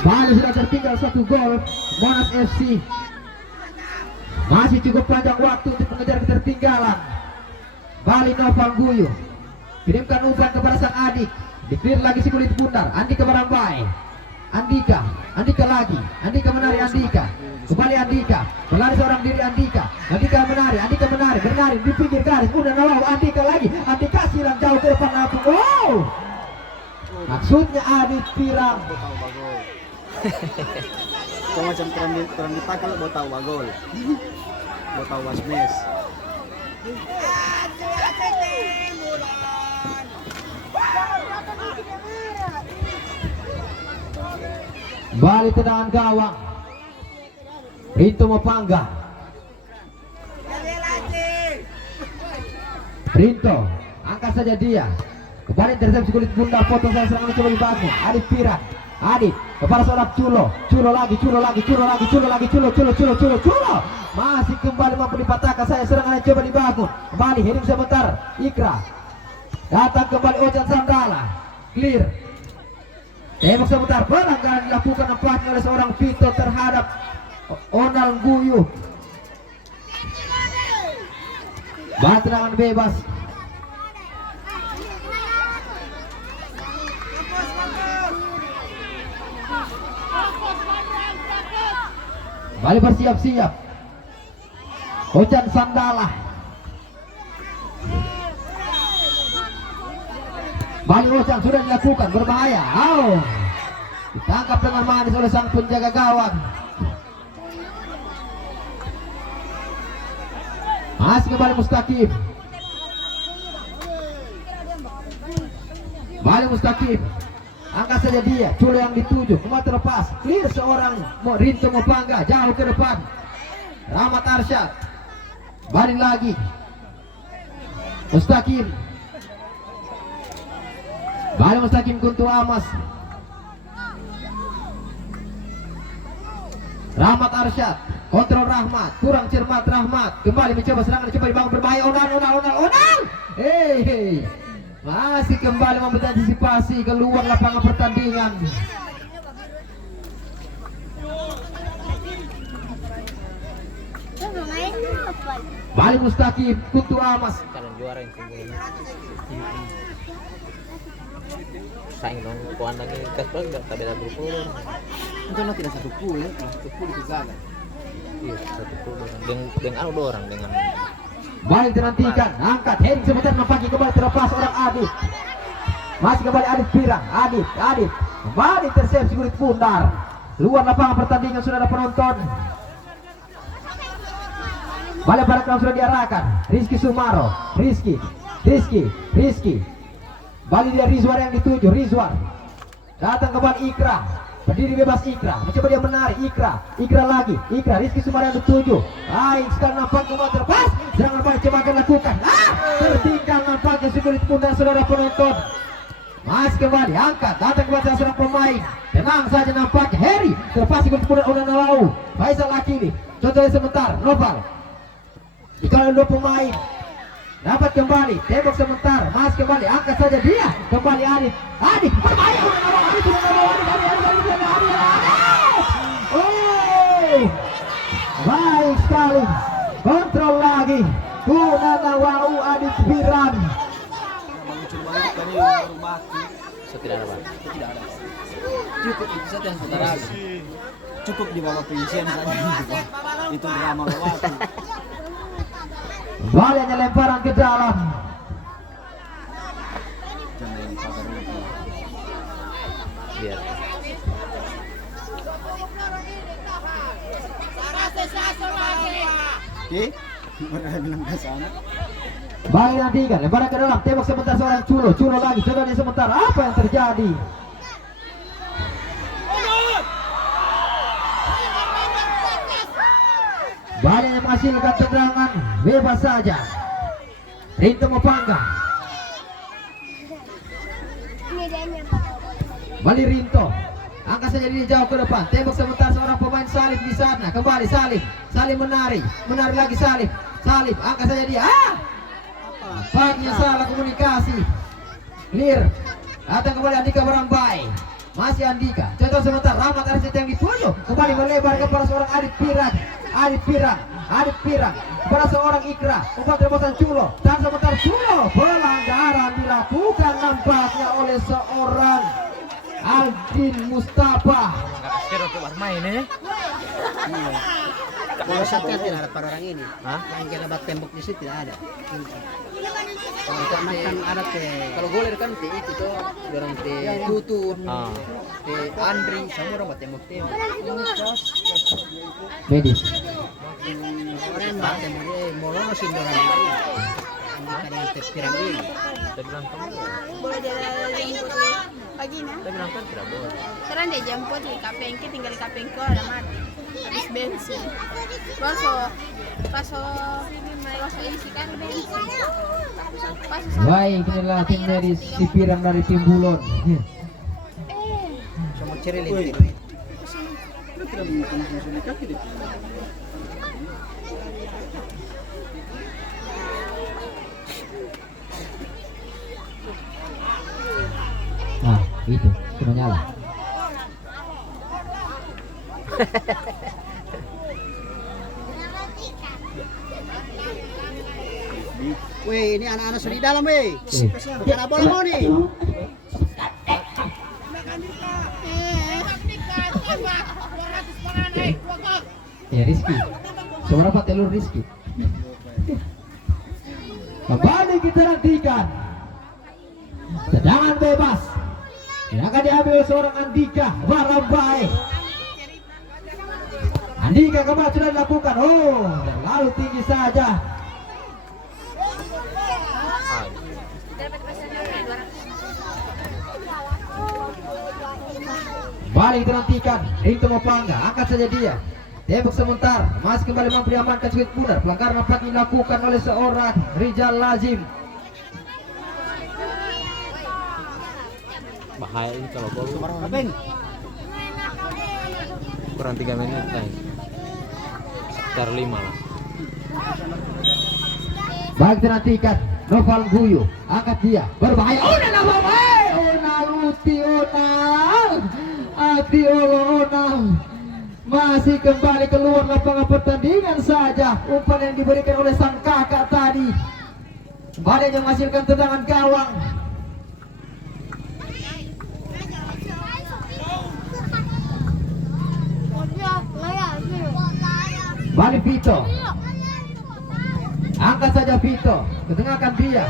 Bali sudah tertinggal 1 gol. Monas FC masih cukup panjang waktu untuk mengejar ketertinggalan. Bali Noval Guyu kirimkan umpan kepada sang adik, diklir lagi si kulit bundar. Andika Barambai, Andika lagi, Andika menari, Andika kembali, Andika berlari seorang diri, Andika menari, bernari di pinggir garis. Udah Nawau, Andika lagi, Andika silang jauh ke depan langsung. Wow, maksudnya Adit Pirang. Kau macam kurang ditakal, mau tahu bagol. Mau tahu wasmes. Bali tendangan gawang, Rinto Mopangga. Rinto angkat saja dia, kembali intersepsi kulit bunda, potong saya serangan coba dibangun. Adit Pirang, Adit kepada seorang Culo masih kembali mampu dipatahkan. Saya serangan coba dibangun, kembali heading sebentar. Ikra datang kembali, Ojan Sandala clear, tembak sebentar. Pelanggaran dilakukan nampaknya oleh seorang Vito terhadap Onal Guyu. Tendangan bebas. Bali bersiap-siap. Ojan Sandala. Bali Ojan sudah dilakukan, berbahaya. Ditangkap dengan manis oleh sang penjaga gawang. Masih kembali Mustaqim. Bali Mustaqim angkat saja dia, Culo yang dituju, kembali terlepas, clear seorang Rinto Mopangga jauh ke depan. Rahmat Arsyad balik lagi, Mustaqim, balik Mustaqim, Kuntu Amas, Rahmat Arsyad, kontrol Rahmat, kurang cermat Rahmat, kembali mencoba serangan, coba dibangun, berbahaya. Onal. Hey. Masih kembali membuat antisipasi keluar lapangan pertandingan. Balik Mustaqim, Kuntu Amas. Calon juara yang sebelumnya. Saing dong, kuan lagi kasper enggak tak beda berpuluh. Itu lah tidak 10, 10 itu gagal. Iya, 10 dengan dua orang dengan Balik dinantikan, angkat heading sebentar, nampaknya kembali terlepas orang Adit. Masih kembali Adit Pirang, Adit kembali tersepsi kulit bundar. Luar lapangan pertandingan sudah ada penonton. Balik belakang sudah diarahkan, Rizky Sumaro, Rizky. Balik dia Rizwan yang dituju, Rizwan. Datang kembali Ikra, berdiri bebas Ikra, mencoba dia menarik, Ikra lagi, Rizky Sumaro yang dituju. Baik sekali nampak kembali terlepas. Serangan balik coba akan lakukan. Tertinggal nampaknya si kulit bundar saudara penonton. Masih kembali angkat, datang kembali salah seorang pemain. Tenang saja nampaknya Heri terlepas si kulit bundar Una Nawau. Faisal Akili, contohnya sebentar, Noval. Dikali dua pemain, dapat kembali, tembak sebentar, masih kembali, angkat saja dia, kembali Adit, berbahaya, Una Nawau, Adit. Oh, baik sekali, kontrol lagi, Una Nawau, Adit Pirang. tidak ada Bang. Tidak ada. Cukup itu saja saudara. Cukup di bawah pensiun saja. Itu drama waktu. Balinya lemparan ke dalam. Jangan pagar dulu. Biar. Oke, mereka bilang ke sana. Bali nantikan, lemparan ke dalam, tembak sebentar seorang Culo lagi, coba dia sebentar, apa yang terjadi? Bali yang menghasilkan tendangan bebas saja. Rinto Mapangga. Bali Rinto. Angkat saja dia jauh ke depan. Tembak sebentar seorang pemain Salib di sana. Kembali Salib. Salib menari. Menari lagi Salib. Salib angkat saja dia. Nampaknya salah komunikasi. Clear. Datang kembali Andika Barambai. Masih Andika. Contoh sebentar. Rahmat Arsyad yang dituju. Kembali melebar kepada seorang Adit Pirang. Adit Pirang kepada seorang Ikra. Umpan terobosan Culo. Dan sebentar Culo. Pelanggaran dilakukan nampaknya oleh seorang Aldin Mustafa. Kira tuh bermain ya. Kalau Satya tidak ada pada orang ini. Hah? Yang kira bat tembok di situ tidak ada. Kalau anak kan ada teh. Kalau goler kan teh itu tuh orang teh Tutun, teh Andri, semua orang bat tembok-tembok. Medis. Orang bat tembok molono sih orang ini. Ada teh pirang ini. Saya bilang kamu. Boleh jemput pagi nah. Saya bilang kan tidak boleh. Sekarang dia jemput di kapengki, tinggal di kapengko ada mati. Habis bensin. Paso isi kan bensin. Baik, inilah tim medis si Pirang dari tim Bulon. Sama cerilin. Nah, itu sudah nyala. Weh, ini anak-anak sudah di dalam, weh. Ada bola mau nih. Ya Rizky. Seberapa telur Rizky? Kembali kita nantikan. Tendangan bebas. Yang akan diambil seorang Andika Barambai. Andika kembali sudah dilakukan. Oh, terlalu tinggi saja. Balik dinantikan. Rinto Mapangga angkat saja dia. Tembak sebentar. Masih kembali mampu diamankan Sweet Punar. Pelanggaran dapat dilakukan oleh seorang Rijal Lazim. Bahaya ini kalau gol Abeng. kurang 3 menit sekitar 5 lah. Baik dinantikan. Noval Guyu angkat dia. Berbahaya. Ona Babai. Ona Luti Ona. Ati Ona. Masih kembali keluar lapangan pertandingan saja. Umpan yang diberikan oleh sang kakak tadi. Kembali yang menghasilkan tendangan gawang. Balik Vito. Angkat saja Vito. Ketengahkan dia.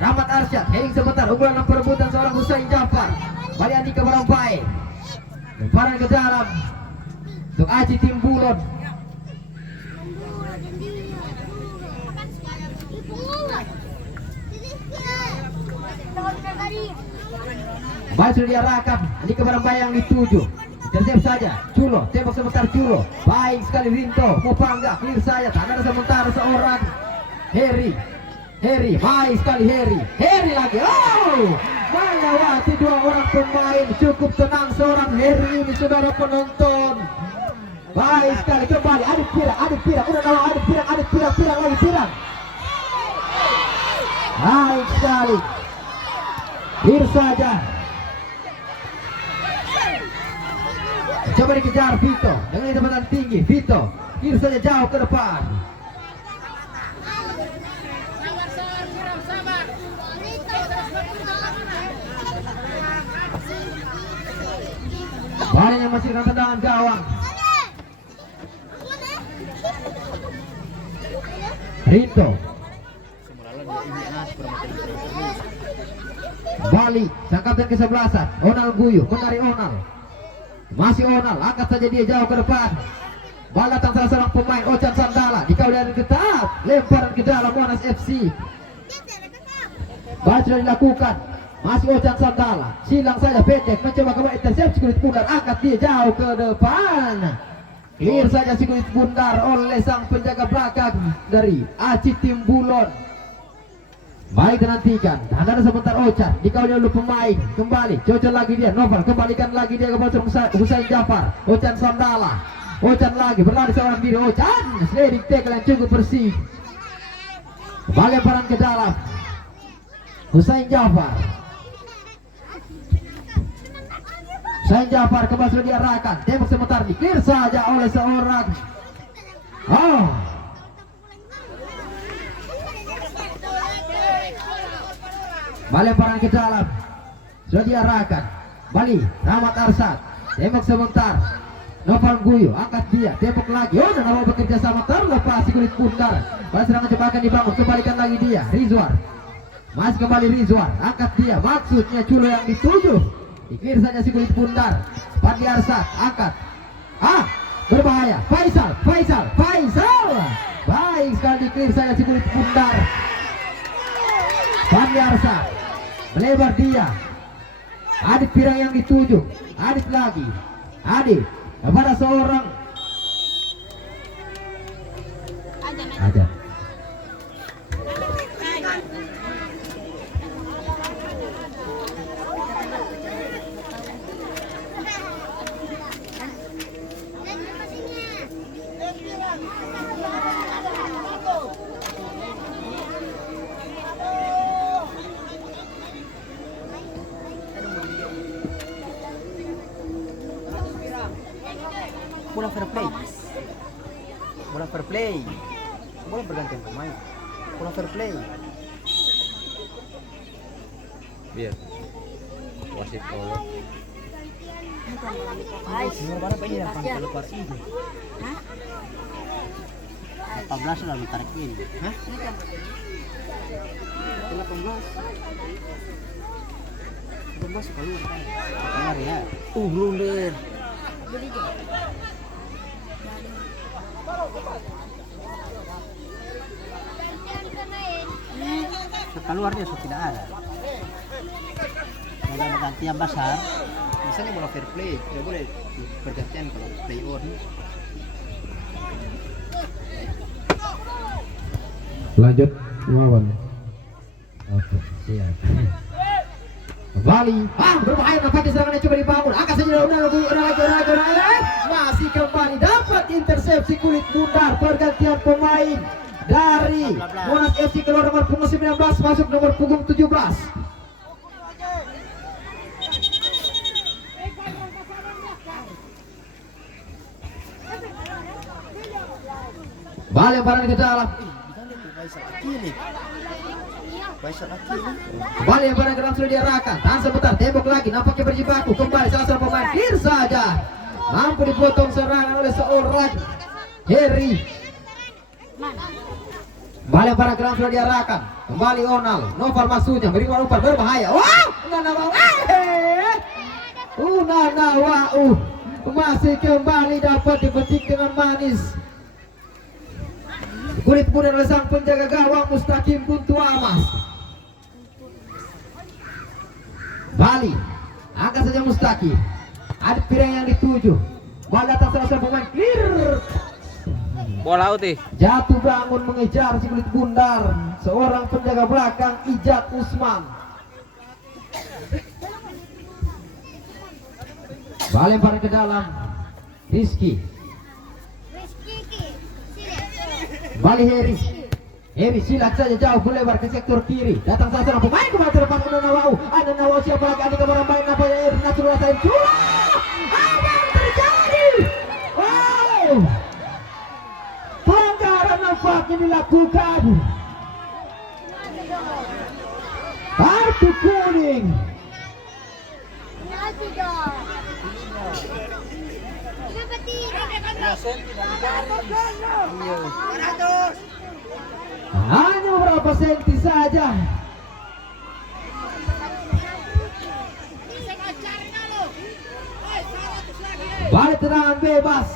Rahmat Arsyad. Heading sebentar. Unggulan perebutan seorang Husain Jafar. Balik Andika Barambai. Lemparan ke dalam. Untuk Aji tim Bulon. Bal sudah diarahkan. Andika Barambai yang dituju. Tersiap saja. Culo. Tembak sebentar Culo. Baik sekali Rinto. Mapangga. Clear saja. Tak ada sementara seorang Heri. Baik sekali Heri lagi. Oh, melewati 2 orang pemain. Cukup tenang seorang Heri ini saudara penonton. Baik sekali kembali. Adit Pirang. Udah kalau Adit Pirang lagi. Baik sekali. Clear saja. Coba dikejar Vito dengan kecepatan tinggi. Vito kiri saja jauh ke depan. Balik yang masih dengan tendangan gawang. Rinto. Balik sang kapten ke-11 Onal Guyu menari Onal. Masih Onal, angkat saja dia jauh ke depan. Bal datang salah seorang pemain Ocan Sandala. Dikau dari ketat. Lemparan ke dalam Monas FC. Bal sudah dilakukan. Masih Ocan Sandala. Silang saja pendek. Mencoba kembali intercept Kulit Bundar. Angkat dia jauh ke depan. Clear saja Kulit Bundar oleh sang penjaga belakang dari Aci tim Bulon. Baik, dinantikan. Ada sebentar Ocan. Dikawal oleh pemain. Kembali. Cocok lagi dia. Novel. Kembalikan lagi dia ke bawah Husain Jafar. Ocan Sandala. Ocan lagi. Berlari seorang diri. Ocan. Sliding tackle yang cukup bersih. Kembali peran ke dalam. Husain Jafar. Husain Jafar kembali sudah diarahkan. Tembak sebentar. Di-clear saja oleh seorang. Oh. Lemparan ke dalam. Sudah diarahkan. Bali Rahmat Arsyad. Tembak sebentar. Noval Guyo angkat dia. Tembak lagi. Oh, dan awal bekerja sama terlepas si kulit pundar. Bali serangan coba akan dibangun. Kembalikan lagi dia. Rizwan. Masih kembali Rizwan. Angkat dia. Maksudnya Culo yang dituju. Dikir saja si kulit pundar. Fadli Arsyad. Angkat. Berbahaya. Faisal. Baik sekali dikir saja si kulit pundar. Fadli Arsyad. Melebar dia. Adit Pirang yang dituju. Adit lagi. Adit kepada seorang ada. Bola fair play. Bola fair play. Bola bergantian pemain. Bola fair play. Biar wasit tolong. Nomor berapa ini yang panggil lepas ini? 18 sudah tarik ini. Hah? 18 keluar ya. Blunder. Keluar dia sudah tidak ada. Kalau ada gantian besar, misalnya bola fair play, tidak boleh bergantian kalau play on. Lanjut melawan. Oke, siap. Kembali. Berbahaya nampaknya serangannya coba dibangun. Angkat saja udah masih kembali dapat intersepsi kulit bundar. Pergantian pemain dari Monas FC keluar nomor punggung 19 masuk nomor punggung 17. Balik lemparan ke dalam. Kembali lemparan ke dalam sudah diarahkan. Tahan sebentar, tembok lagi. Nampaknya berjibaku. Kembali salah satu pemain. Clear saja. Mampu dipotong serangan oleh seorang Heri. Kembali lemparan ke dalam sudah diarahkan. Kembali Onal. Noval maksudnya beri umpan berbahaya. Wow! Unanawau masih kembali dapat dipetik dengan manis. Kulit pundar oleh sang penjaga gawang Mustaqim Buntu Amas. Bali angkat saja Mustaqim. Ada Pirang yang dituju. Bola datang salah pemain clear. Bola out Jatuh bangun mengejar si kulit bundar. Seorang penjaga belakang Ijat Usman. Bola lemparan ke dalam. Rizky. Bali Heri silat saja jauh melebar ke sektor kiri. Datang salah seorang pemain kembali terlepas Unanawau. Siapa lagi adik kemarin main apa ya? Nasrullah Said. Apa yang terjadi? Wow! Pelanggaran nampaknya dilakukan. Kartu kuning. Hanya beberapa senti saja. Balik tendangan bebas.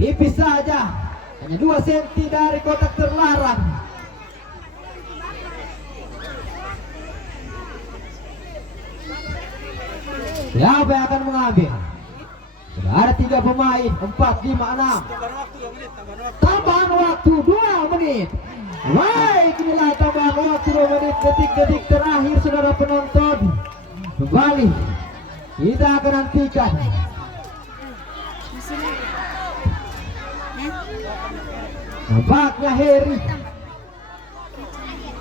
Tipis saja. Hanya 2 senti dari kotak terlarang. Siapa yang akan mengambil? Sudah ada 3 pemain, 4, 5, 6. Tambahan waktu 2 menit. Baik, inilah tambahan waktu 2 menit detik-detik terakhir saudara penonton. Kembali kita akan nantikan nampaknya Heri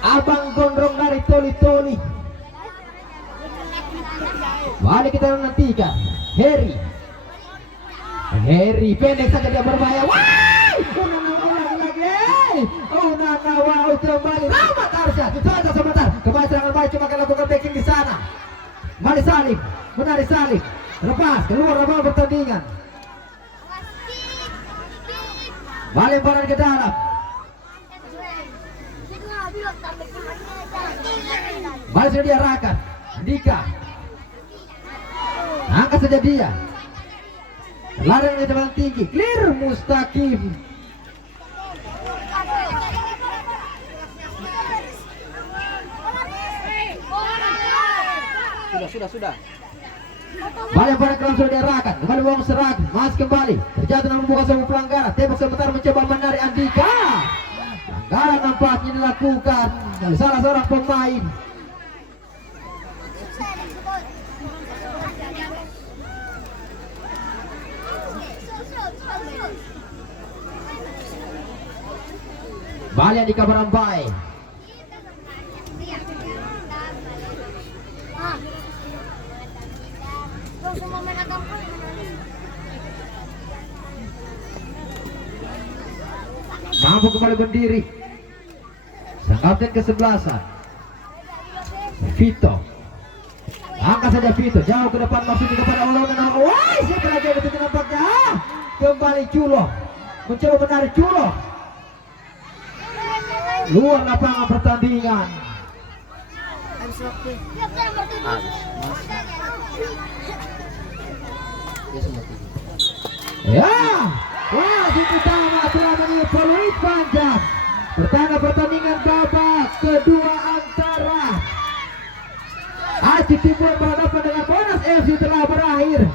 abang gondrong dari Toli-Toli. Balik kita nantikan Heri pendek saja dia berbahaya. Wah, ulang lagi. Wow, kembali Rahmat Arsyad. Sebentar, kembali serangan baik cuma akan lakukan backing di sana. Mari Salim, menarik Salim, lepas keluar lapangan pertandingan. Balik badan ke dalam. Balik sudah diarahkan. Andika angkat saja dia. Lari dari teman tinggi, clear Mustaqim. Sudah. Balik pada kelam sudah diarahkan. Kembali bawang serang, masih kembali. Terjatuh dalam membuka sebuah pelanggaran. Tembak sebentar mencoba menarik Andika. Pelanggaran nampaknya dilakukan oleh salah seorang pemain. Balik Andika Barambai. Mampu kembali berdiri. Sang kapten ke-11 Vito. Angkat saja Vito, jauh ke depan masuk ke depan Allah dan Allah. Wah, siapa lagi yang itu nampaknya? Kembali Culo, mencoba menarik Culo. Luar lapangan pertandingan. Ya, wasit utama telah menilai peluit panjang. Pertandingan babak kedua antara Aceh Timur berhadapan dengan Monas FC telah berakhir.